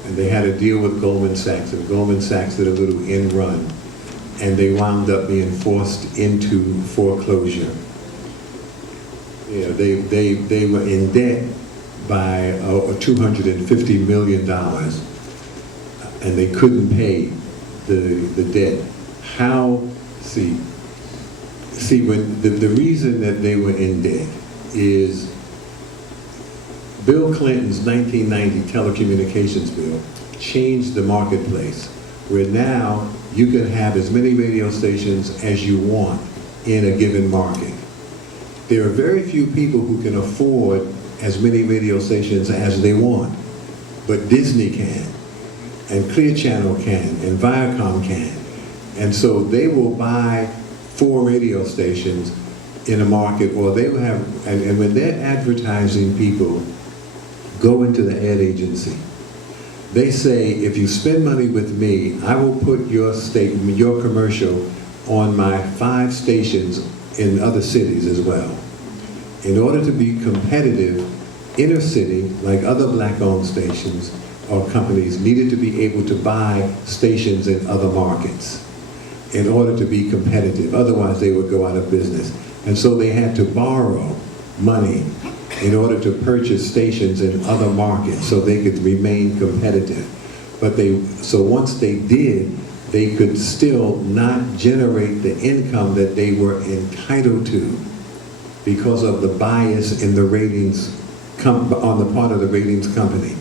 And they had a deal with Goldman Sachs, and Goldman Sachs did a little end run, and they wound up being forced into foreclosure. Yeah, they were in debt by $250 million, and they couldn't pay the debt. How, see when the reason that they were in debt is Bill Clinton's 1990 telecommunications bill changed the marketplace where now you can have as many radio stations as you want in a given market. There are very few people who can afford as many radio stations as they want, but Disney can, and Clear Channel can, and Viacom can. And so they will buy 4 radio stations in a market, or they will have, and when they're advertising people go into the ad agency, they say, if you spend money with me, I will put your commercial on my 5 stations in other cities as well. In order to be competitive, inner city, like other black-owned stations or companies, needed to be able to buy stations in other markets in order to be competitive. Otherwise, they would go out of business. And so they had to borrow money in order to purchase stations in other markets so they could remain competitive. But so once they did, they could still not generate the income that they were entitled to because of the bias in the ratings on the part of the ratings company.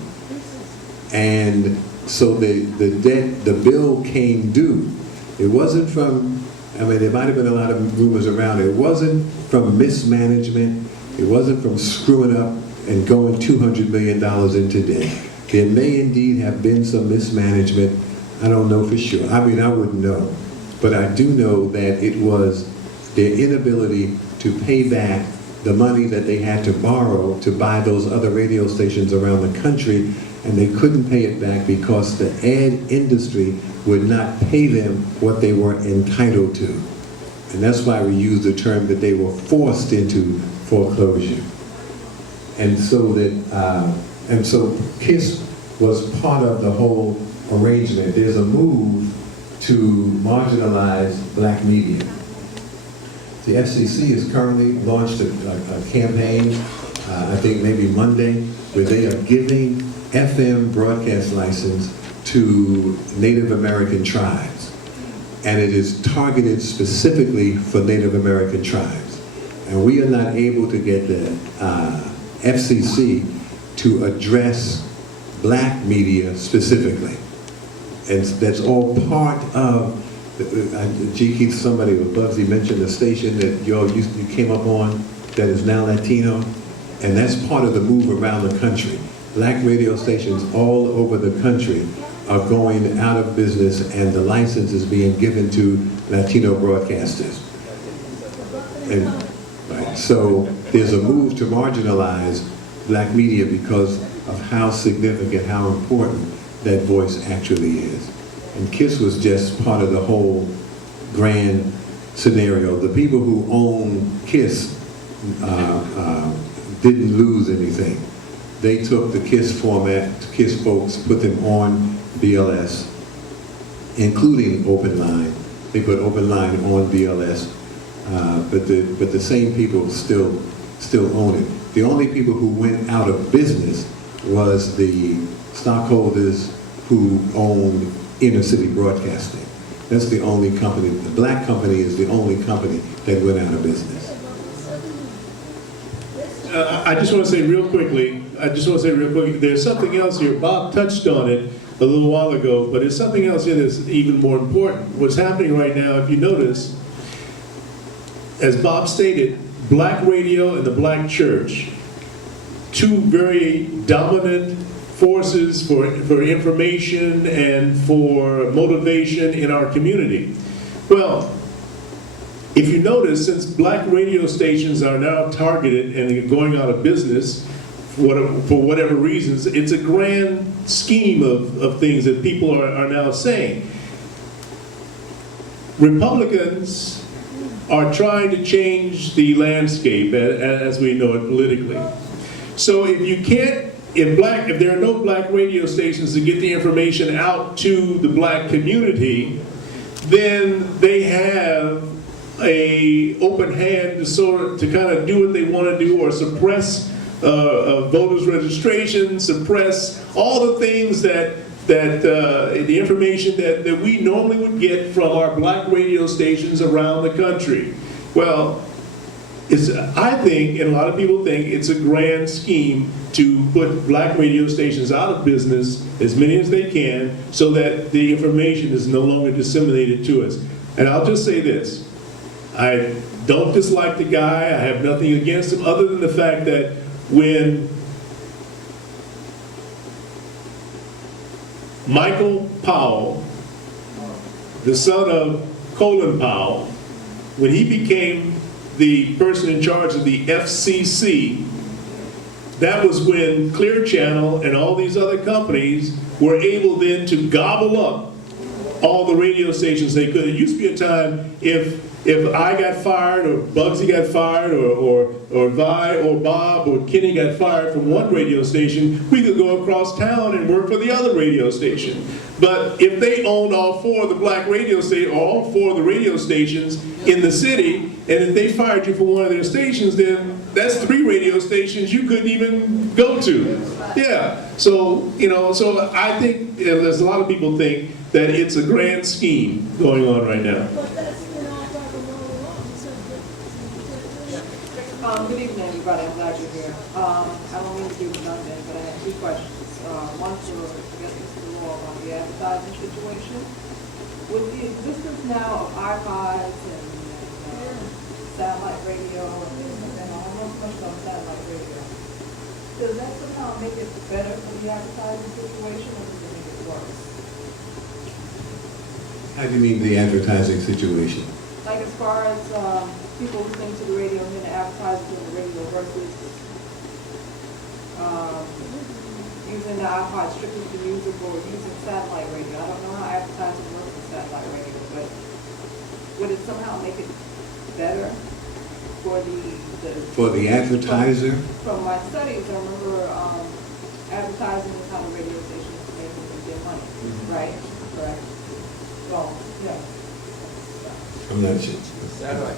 And so the bill came due. It wasn't from, I mean, there might have been a lot of rumors around it. It wasn't from mismanagement. It wasn't from screwing up and going $200 million into debt. There may indeed have been some mismanagement. I don't know for sure. I mean, I wouldn't know. But I do know that it was their inability to pay back the money that they had to borrow to buy those other radio stations around the country, and they couldn't pay it back because the ad industry would not pay them what they were entitled to. And that's why we use the term that they were forced into foreclosure. And so KISS was part of the whole arrangement. There's a move to marginalize black media. The FCC has currently launched a campaign, I think maybe Monday, where they are giving FM broadcast license to Native American tribes. And it is targeted specifically for Native American tribes. And we are not able to get the FCC to address black media specifically. And that's all part of, G. Keith, somebody, or Bugsy mentioned the station that you came up on that is now Latino, and that's part of the move around the country. Black radio stations all over the country are going out of business, and the license is being given to Latino broadcasters. And, right, so there's a move to marginalize black media because of how significant, how important that voice actually is. And KISS was just part of the whole grand scenario. The people who own KISS didn't lose anything. They took the KISS format, KISS folks, put them on BLS, including Open Line. They put Open Line on BLS, but the same people still own it. The only people who went out of business was the stockholders who owned inner city broadcasting. That's the only company, the black company is the only company that went out of business. I just want to say real quickly, there's something else here. Bob touched on it a little while ago, but there's something else here that's even more important. What's happening right now, if you notice, as Bob stated, black radio and the black church, two very dominant forces for information and for motivation in our community. Well, if you notice, since black radio stations are now targeted and going out of business for whatever reasons, it's a grand scheme of things that people are now saying. Republicans are trying to change the landscape as we know it politically. So if you can't, if there are no black radio stations to get the information out to the black community, then they have a open hand to kind of do what they want to do, or suppress voters' registration, suppress all the things that the information that we normally would get from our black radio stations around the country. Well, I think, and a lot of people think, it's a grand scheme to put black radio stations out of business, as many as they can, so that the information is no longer disseminated to us. And I'll just say this, I don't dislike the guy, I have nothing against him, other than the fact that when Michael Powell, the son of Colin Powell, when he became the person in charge of the FCC, that was when Clear Channel and all these other companies were able then to gobble up all the radio stations they could. It used to be a time if I got fired, or Bugsy got fired, or Vi or Bob or Kenny got fired from one radio station, we could go across town and work for the other radio station. But if they owned all four of the black radio stations, or all four of the radio stations in the city, and if they fired you from one of their stations, then that's 3 radio stations you couldn't even go to. Yeah, so, so I think, there's a lot of people think that it's a grand scheme going on right now. Good evening, everybody. I'm glad you're here. I don't mean to be redundant, but I have 2 questions. One for, I guess, Mr. Law on the advertising situation. With the existence now of iPods and satellite radio and almost much on satellite radio, does that somehow make it better for the advertising situation, or does it make it worse? How do you mean the advertising situation? Like as far as people listening to the radio and then advertising on the radio versus using the iPod strictly for music or using satellite radio. I don't know how advertising works with satellite radio, but would it somehow make it better for the advertiser? From my studies, I remember advertising is how the radio stations make their money, right? Correct. Well, yeah. I'm not sure. Satellite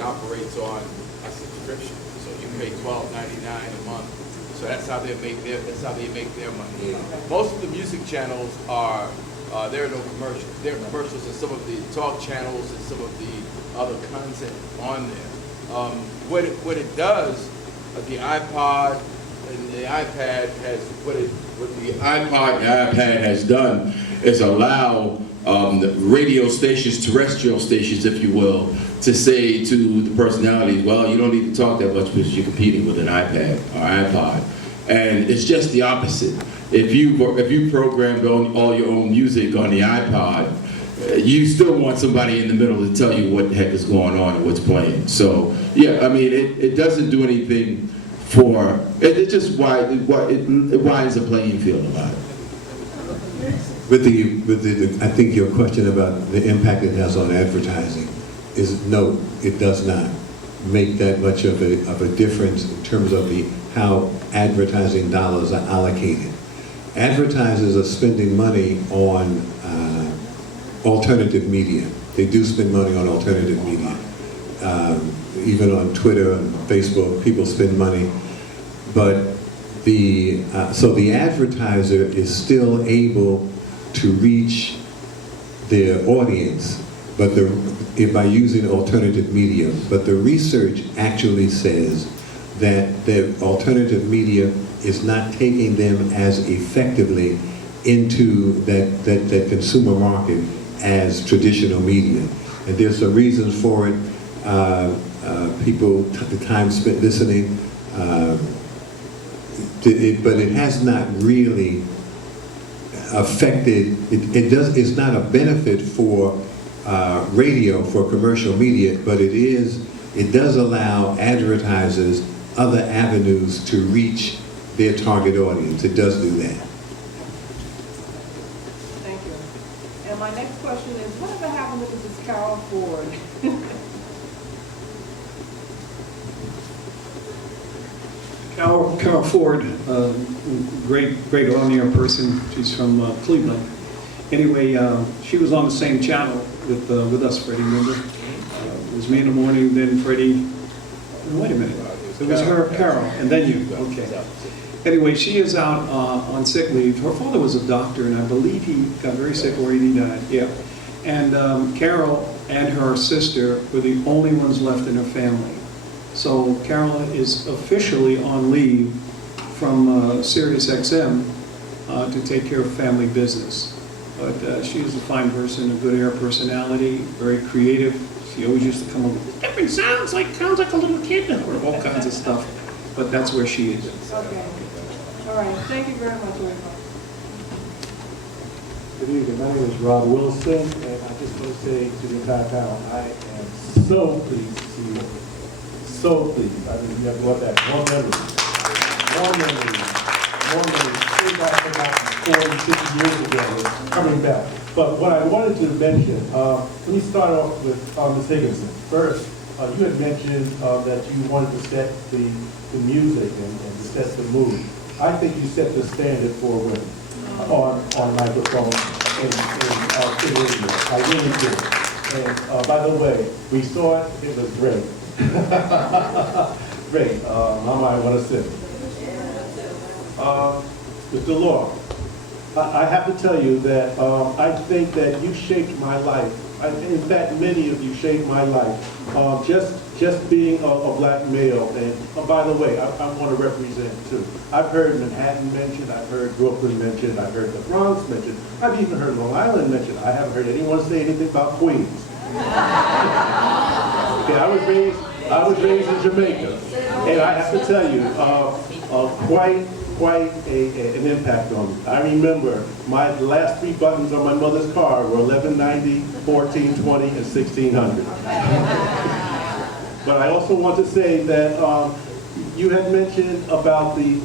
operates on a subscription, so you pay $12.99 a month. So that's how they make their money. Most of the music channels are there are no commercials. There are commercials in some of the talk channels and some of the other content on there. What it does, the iPod and the iPad has what the iPod and iPad has done is allow radio stations, terrestrial stations, if you will, to say to the personalities, well, you don't need to talk that much because you're competing with an iPad or iPod. And it's just the opposite. If you programmed all your own music on the iPod, you still want somebody in the middle to tell you what the heck is going on and what's playing. So, yeah, I mean, it doesn't do anything for, it just widens the playing field about it. I think your question about the impact it has on advertising is no, it does not make that much of a difference in terms of how advertising dollars are allocated. Advertisers are spending money on alternative media. They do spend money on alternative media. Even on Twitter and Facebook, people spend money. But so the advertiser is still able to reach their audience, but by using alternative media. But the research actually says that the alternative media is not taking them as effectively into that consumer market as traditional media. And there's some reasons for it. People, the time spent listening, but it has not really affected, it's not a benefit for radio, for commercial media, but it does allow advertisers other avenues to reach their target audience. It does do that. Thank you. And my next question is, whatever happened with Mrs. Carol Ford? Carol Ford, great on-air person. She's from Cleveland. Anyway, she was on the same channel with us, Freddie, remember? It was me in the morning, then Freddie. Wait a minute. It was her, Carol, and then you. Okay. Anyway, she is out on sick leave. Her father was a doctor, and I believe he got very sick or he died. Yeah. And Carol and her sister were the only ones left in her family. So Carolyn is officially on leave from Sirius XM to take care of family business. But she is a fine person, a good air personality, very creative. She always used to come up with different sounds like a little kid, or all kinds of stuff. But that's where she is. Okay. All right, thank you very much, everyone. Good evening, my name is Rob Wilson, and I just want to say to the entire panel, I am so pleased to see you. So pleased. I mean, you have brought back more memories. Things I forgot from 40, 50 years ago is coming back. But what I wanted to mention, let me start off with Ms. Higgensen. First, you had mentioned that you wanted to set the music and to set the mood. I think you set the standard for women on microphone and radio. I really do. And by the way, we saw it. It was great. Great. Mama, I want to sing. Mr. Law, I have to tell you that I think that you shaped my life. In fact, many of you shaped my life. Just being a black male, and by the way, I want to represent too. I've heard Manhattan mentioned, I've heard Brooklyn mentioned, I've heard the Bronx mentioned, I've even heard Long Island mentioned. I haven't heard anyone say anything about Queens. Okay, I was raised in Jamaica, and I have to tell you, quite an impact on me. I remember my last 3 buttons on my mother's car were 1190, 1420, and 1600. But I also want to say that you had mentioned about the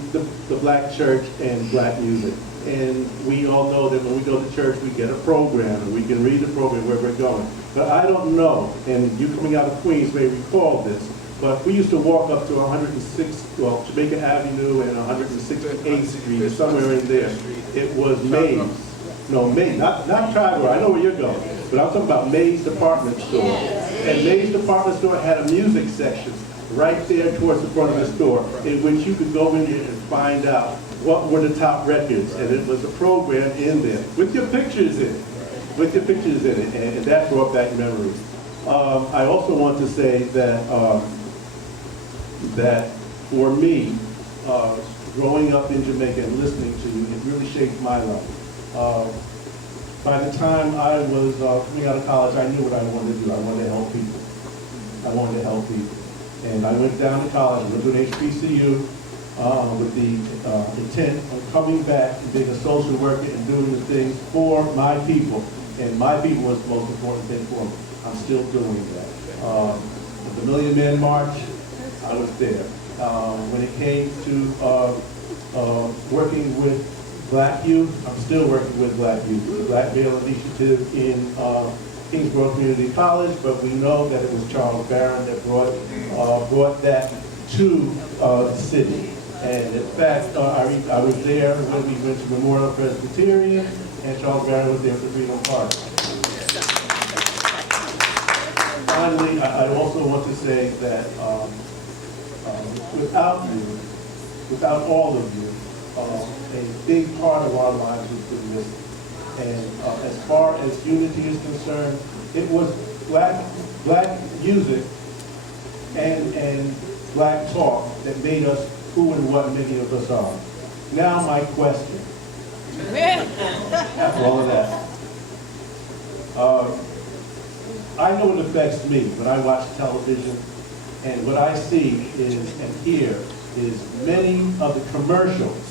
black church and black music. And we all know that when we go to church, we get a program, and we can read the program where we're going. But I don't know, and you coming out of Queens may recall this, but we used to walk up to 106, Jamaica Avenue and 168th Street, or somewhere in there. It was Mays. No, Mays, not Triborough. I know where you're going. But I'm talking about Mays Department Store. And Mays Department Store had a music section right there towards the front of the store, in which you could go in there and find out what were the top records. And it was a program in there with your pictures in it. With your pictures in it. And that brought back memories. I also want to say that that for me, growing up in Jamaica and listening to you, it really shaped my life. By the time I was coming out of college, I knew what I wanted to do. I wanted to help people. I wanted to help people. And I went down to college, I went to an HBCU with the intent of coming back and being a social worker and doing the things for my people. And my people was the most important thing for me. I'm still doing that. The Million Man March, I was there. When it came to working with black youth, I'm still working with black youth. The Black Male Initiative in Kingsborough Community College, but we know that it was Charles Barron that brought that to the city. And in fact, I was there when we went to Memorial Presbyterian, and Charles Barron was there for Freedom Park. Finally, I also want to say that without you, without all of you, a big part of our lives has been missing. And as far as unity is concerned, it was black music and black talk that made us who and what many of us are. Now my question, after all of that, I know it affects me when I watch television, and what I see is and hear is many of the commercials.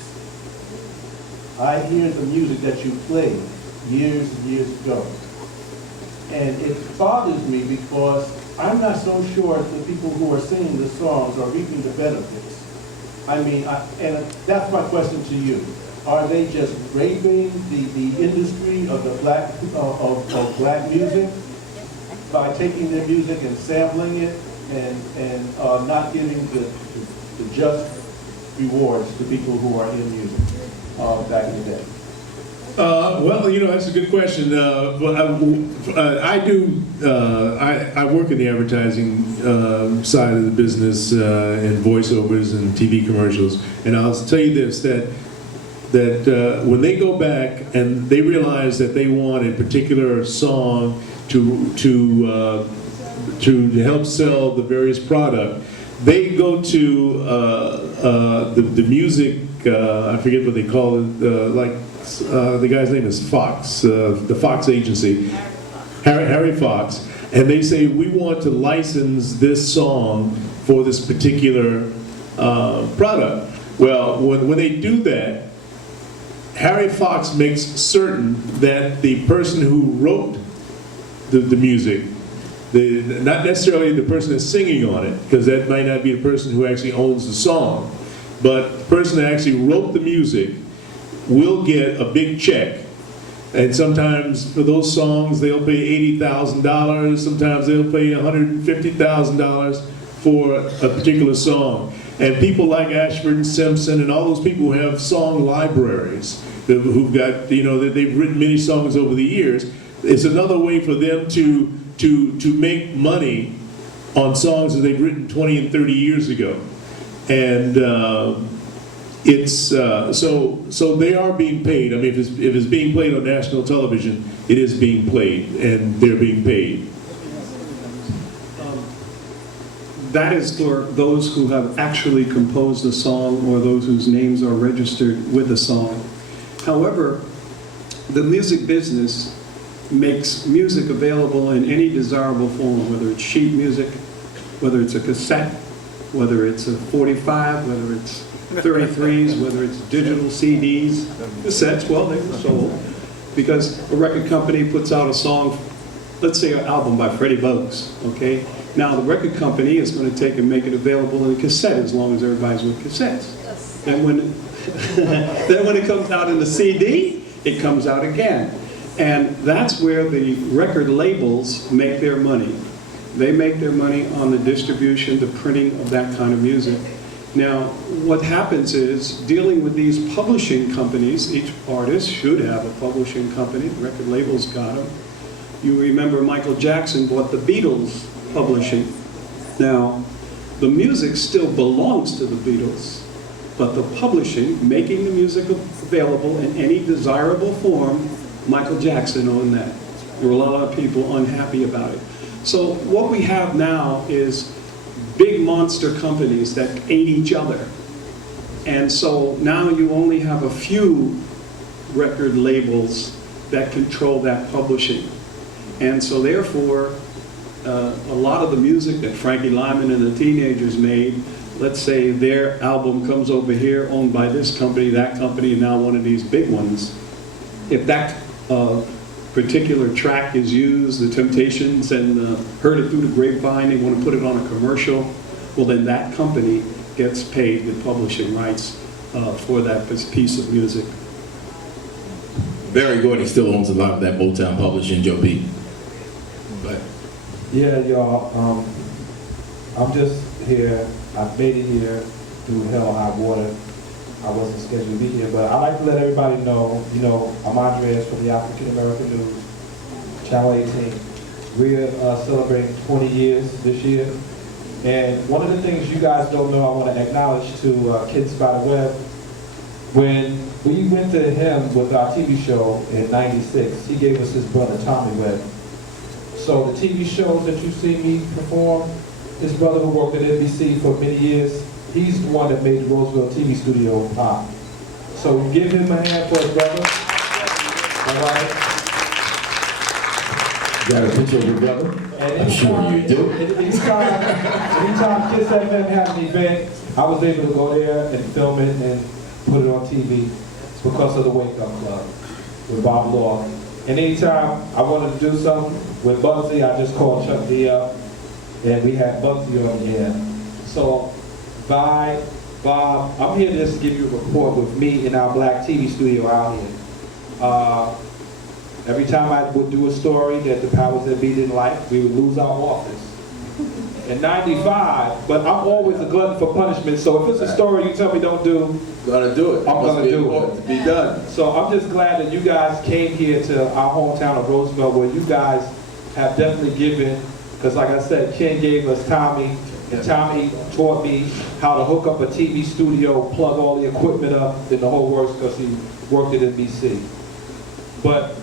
I hear the music that you played years and years ago. And it bothers me because I'm not so sure the people who are singing the songs are reaping the benefits. I mean, and that's my question to you. Are they just raping the industry of the of black music by taking their music and sampling it and not giving the just rewards to people who are in music back in the day? Well, you know, that's a good question. But I work in the advertising side of the business in voiceovers and TV commercials. And I'll tell you this, that that when they go back and they realize that they want a particular song to help sell the various product, they go to the music, I forget what they call it, the guy's name is Fox, the Fox agency, Harry Fox, and they say, we want to license this song for this particular product. Well, when they do that, Harry Fox makes certain that the person who wrote the music, not necessarily the person that's singing on it, because that might not be the person who actually owns the song, but the person that actually wrote the music will get a big check. And sometimes for those songs, they'll pay $80,000. Sometimes they'll pay $150,000 for a particular song. And people like Ashford and Simpson and all those people who have song libraries, who've got, you know, they've written many songs over the years, it's another way for them to make money on songs that they've written 20 and 30 years ago. And so they are being paid. I mean, if it's being played on national television, it is being played, and they're being paid. That is for those who have actually composed a song or those whose names are registered with the song. However, the music business makes music available in any desirable form, whether it's sheet music, whether it's a cassette, whether it's a 45, whether it's 33s, whether it's digital CDs, cassettes, well, they were sold. Because a record company puts out a song, let's say an album by Freddie Bogues, okay? Now the record company is going to take and make it available in a cassette as long as everybody's with cassettes. Then when it comes out in the CD, it comes out again. And that's where the record labels make their money. They make their money on the distribution, the printing of that kind of music. Now, what happens is, dealing with these publishing companies, each artist should have a publishing company, record labels got them. You remember Michael Jackson bought the Beatles publishing. Now, the music still belongs to the Beatles, but the publishing, making the music available in any desirable form, Michael Jackson owned that. There were a lot of people unhappy about it. So what we have now is big monster companies that ate each other. And so now you only have a few record labels that control that publishing. And so therefore, a lot of the music that Frankie Lyman and the Teenagers made, let's say their album comes over here, owned by this company, that company, and now one of these big ones. If that particular track is used, the Temptations, and heard it through the grapevine, they want to put it on a commercial, well then that company gets paid with publishing rights for that piece of music. Barry Gordy still owns a lot of that Motown publishing, Joe P. But yeah, y'all, I'm just here. I made it here through hell or high water. I wasn't scheduled to be here, but I'd like to let everybody know, you know, I'm Andres from the African American News, Channel 18. We're celebrating 20 years this year. And one of the things you guys don't know, I want to acknowledge to Kids by the Webb. When we went to him with our TV show in '96, he gave us his brother, Tommy Webb. So the TV shows that you see me perform, his brother who worked at NBC for many years, he's the one that made the Roseville TV studio pop. So give him a hand for his brother. All right. got a picture of your brother? And I'm sure you do. Anytime Kiss FM had an event, I was able to go there and film it and put it on TV. It's because of the Wake Up Club with Bob Law. And anytime I wanted to do something with Bugsy, I just called Chuck D up, and we had Bugsy on the air. So, bye, Bob. I'm here just to give you a report with me in our black TV studio out here. Every time I would do a story that the powers that be didn't like, we would lose our office. In '95, but I'm always a glutton for punishment, so if it's a story you tell me don't do, Gotta do it. I'm gonna do it. To be done. So I'm just glad that you guys came here to our hometown of Roosevelt, where you guys have definitely given, because like I said, Ken gave us Tommy, And Tommy taught me how to hook up a TV studio, plug all the equipment up in the whole works because he worked at NBC. But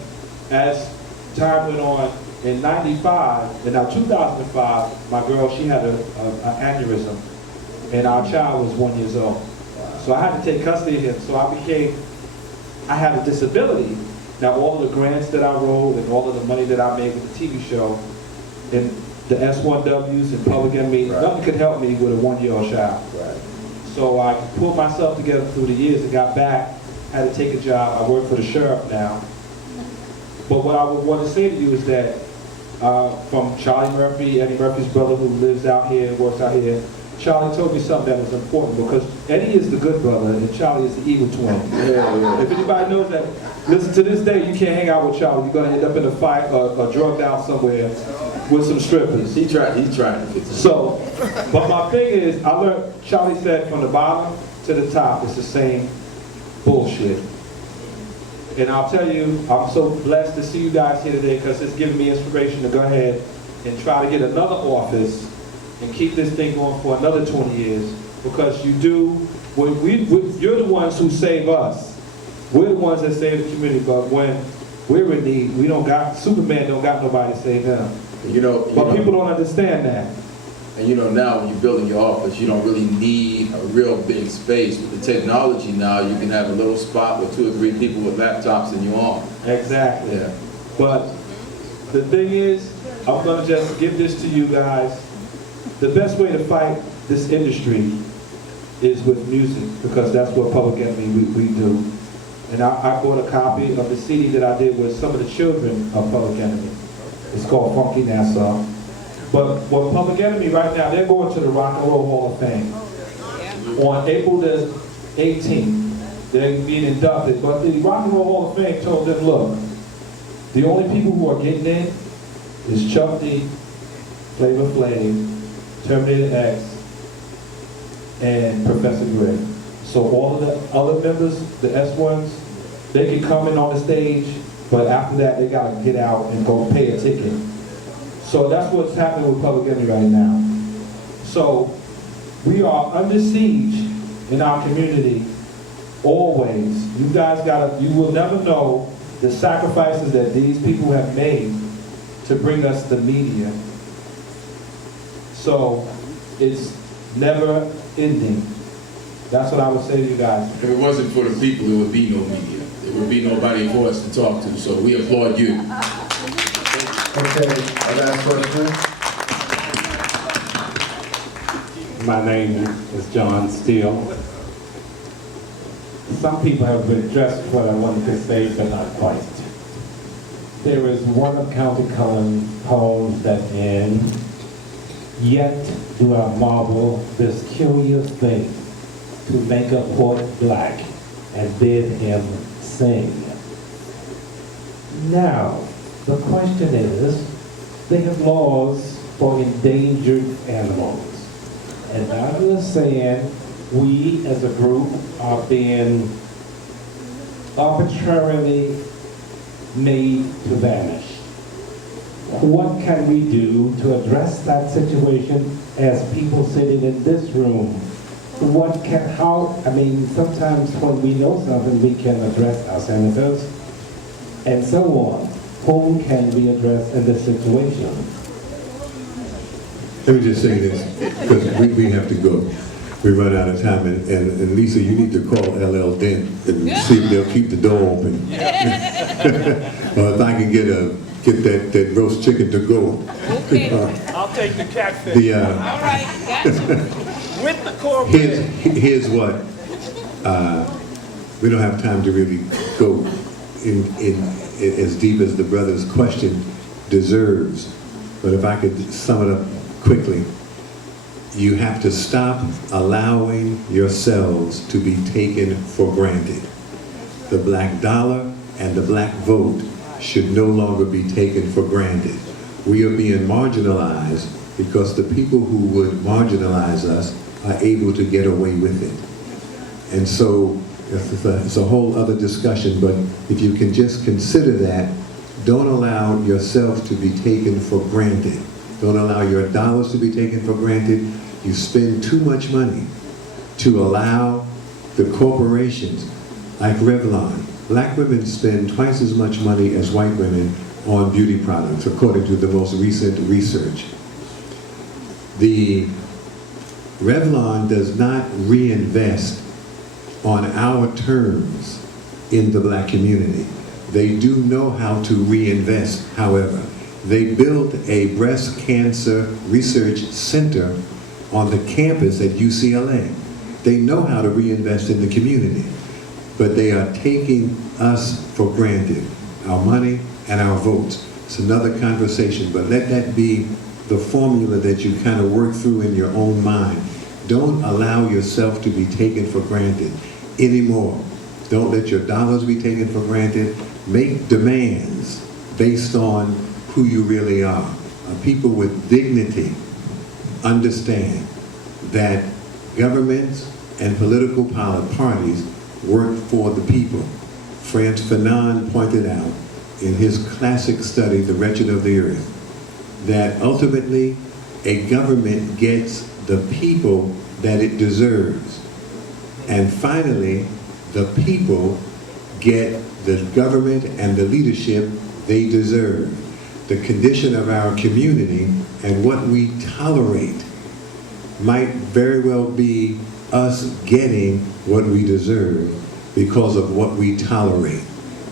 as time went on, in 95, and now 2005, my girl, she had an aneurysm, and our child was 1 year old. So I had to take custody of him. So I had a disability. Now all of the grants that I wrote and all of the money that I made with the TV show, and the S1Ws and public enemy, nothing could help me with a 1 year old child. Right. So I pulled myself together through the years and got back, had to take a job. I work for the sheriff now. But what I would want to say to you is that from Charlie Murphy, Eddie Murphy's brother who lives out here and works out here, Charlie told me something that was important because Eddie is the good brother and Charlie is the evil twin. Yeah. If anybody knows that, listen, to this day, you can't hang out with Charlie. You're going to end up in a fight or drugged out somewhere with some strippers. He tried to fix it. So, but my thing is, I learned, Charlie said from the bottom to the top, it's the same bullshit. And I'll tell you, I'm so blessed to see you guys here today because it's giving me inspiration to go ahead and try to get another office and keep this thing going for another 20 years because you do, you're the ones who save us. We're the ones that save the community, but when we're in need, we don't got, Superman don't got nobody to save them. But people don't understand that. And now when you're building your office, you don't really need a real big space. With the technology now, you can have a little spot with 2 or 3 people with laptops and you're on. Exactly. Yeah. But the thing is, I'm going to just give this to you guys. The best way to fight this industry is with music because that's what Public Enemy we do. And I bought a copy of the CD that I did with some of the children of Public Enemy. It's called Funky Nassau. But what Public Enemy right now, they're going to the Rock and Roll Hall of Fame. On April the 18th, they're being inducted. But the Rock and Roll Hall of Fame told them, look, the only people who are getting in is Chuck D, Flavor Flav, Terminator X, and Professor Greg. So all of the other members, the S1s, they can come in on the stage, but after that they gotta get out and go pay a ticket. So that's what's happening with Public Enemy right now. So we are under siege in our community always. You guys you will never know the sacrifices that these people have made to bring us the media. So it's never ending. That's what I would say to you guys. If it wasn't for the people, there would be no media. There would be nobody for us to talk to. So we applaud you. Okay, our last question. My name is John Steele. Some people have addressed what I wanted to say, but not quite. There is one of County Cullen poems that end, yet do I marvel this curious thing, to make a poet black and bid him sing. Now, the question is, they have laws for endangered animals. And I'm just saying, we as a group are being arbitrarily made to vanish. What can we do to address that situation as people sitting in this room? Sometimes when we know something, we can address our senators and so on. Whom can we address in this situation? Let me just say this, because we have to go. We run out of time, and Lisa, you need to call LL Dent and see if they'll keep the door open. Or if I can get that roast chicken to go. Okay, I'll take the catfish. All right, gotcha. With the corporate. Here's what, we don't have time to really go in as deep as the brother's question deserves, but if I could sum it up quickly, you have to stop allowing yourselves to be taken for granted. The black dollar and the black vote should no longer be taken for granted. We are being marginalized because the people who would marginalize us are able to get away with it. And so it's a whole other discussion, but if you can just consider that, don't allow yourself to be taken for granted. Don't allow your dollars to be taken for granted, You spend too much money to allow the corporations like Revlon. Black women spend twice as much money as white women on beauty products, according to the most recent research. The Revlon does not reinvest on our terms in the black community. They do know how to reinvest, however. They built a breast cancer research center on the campus at UCLA. They know how to reinvest in the community, but they are taking us for granted, our money and our votes. It's another conversation, but let that be the formula that you kind of work through in your own mind. Don't allow yourself to be taken for granted anymore. Don't let your dollars be taken for granted. Make demands based on who you really are. People with dignity understand that governments and political parties work for the people. Frantz Fanon pointed out in his classic study, The Wretched of the Earth, that ultimately a government gets the people that it deserves. And finally, the people get the government and the leadership they deserve. The condition of our community and what we tolerate might very well be us getting what we deserve because of what we tolerate.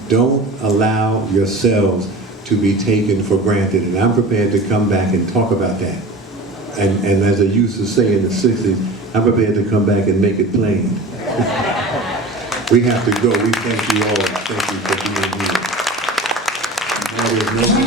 Don't allow yourselves to be taken for granted. And I'm prepared to come back and talk about that. And as I used to say in the 60s, I'm prepared to come back and make it plain. We have to go. We thank you all. Thank you for being here.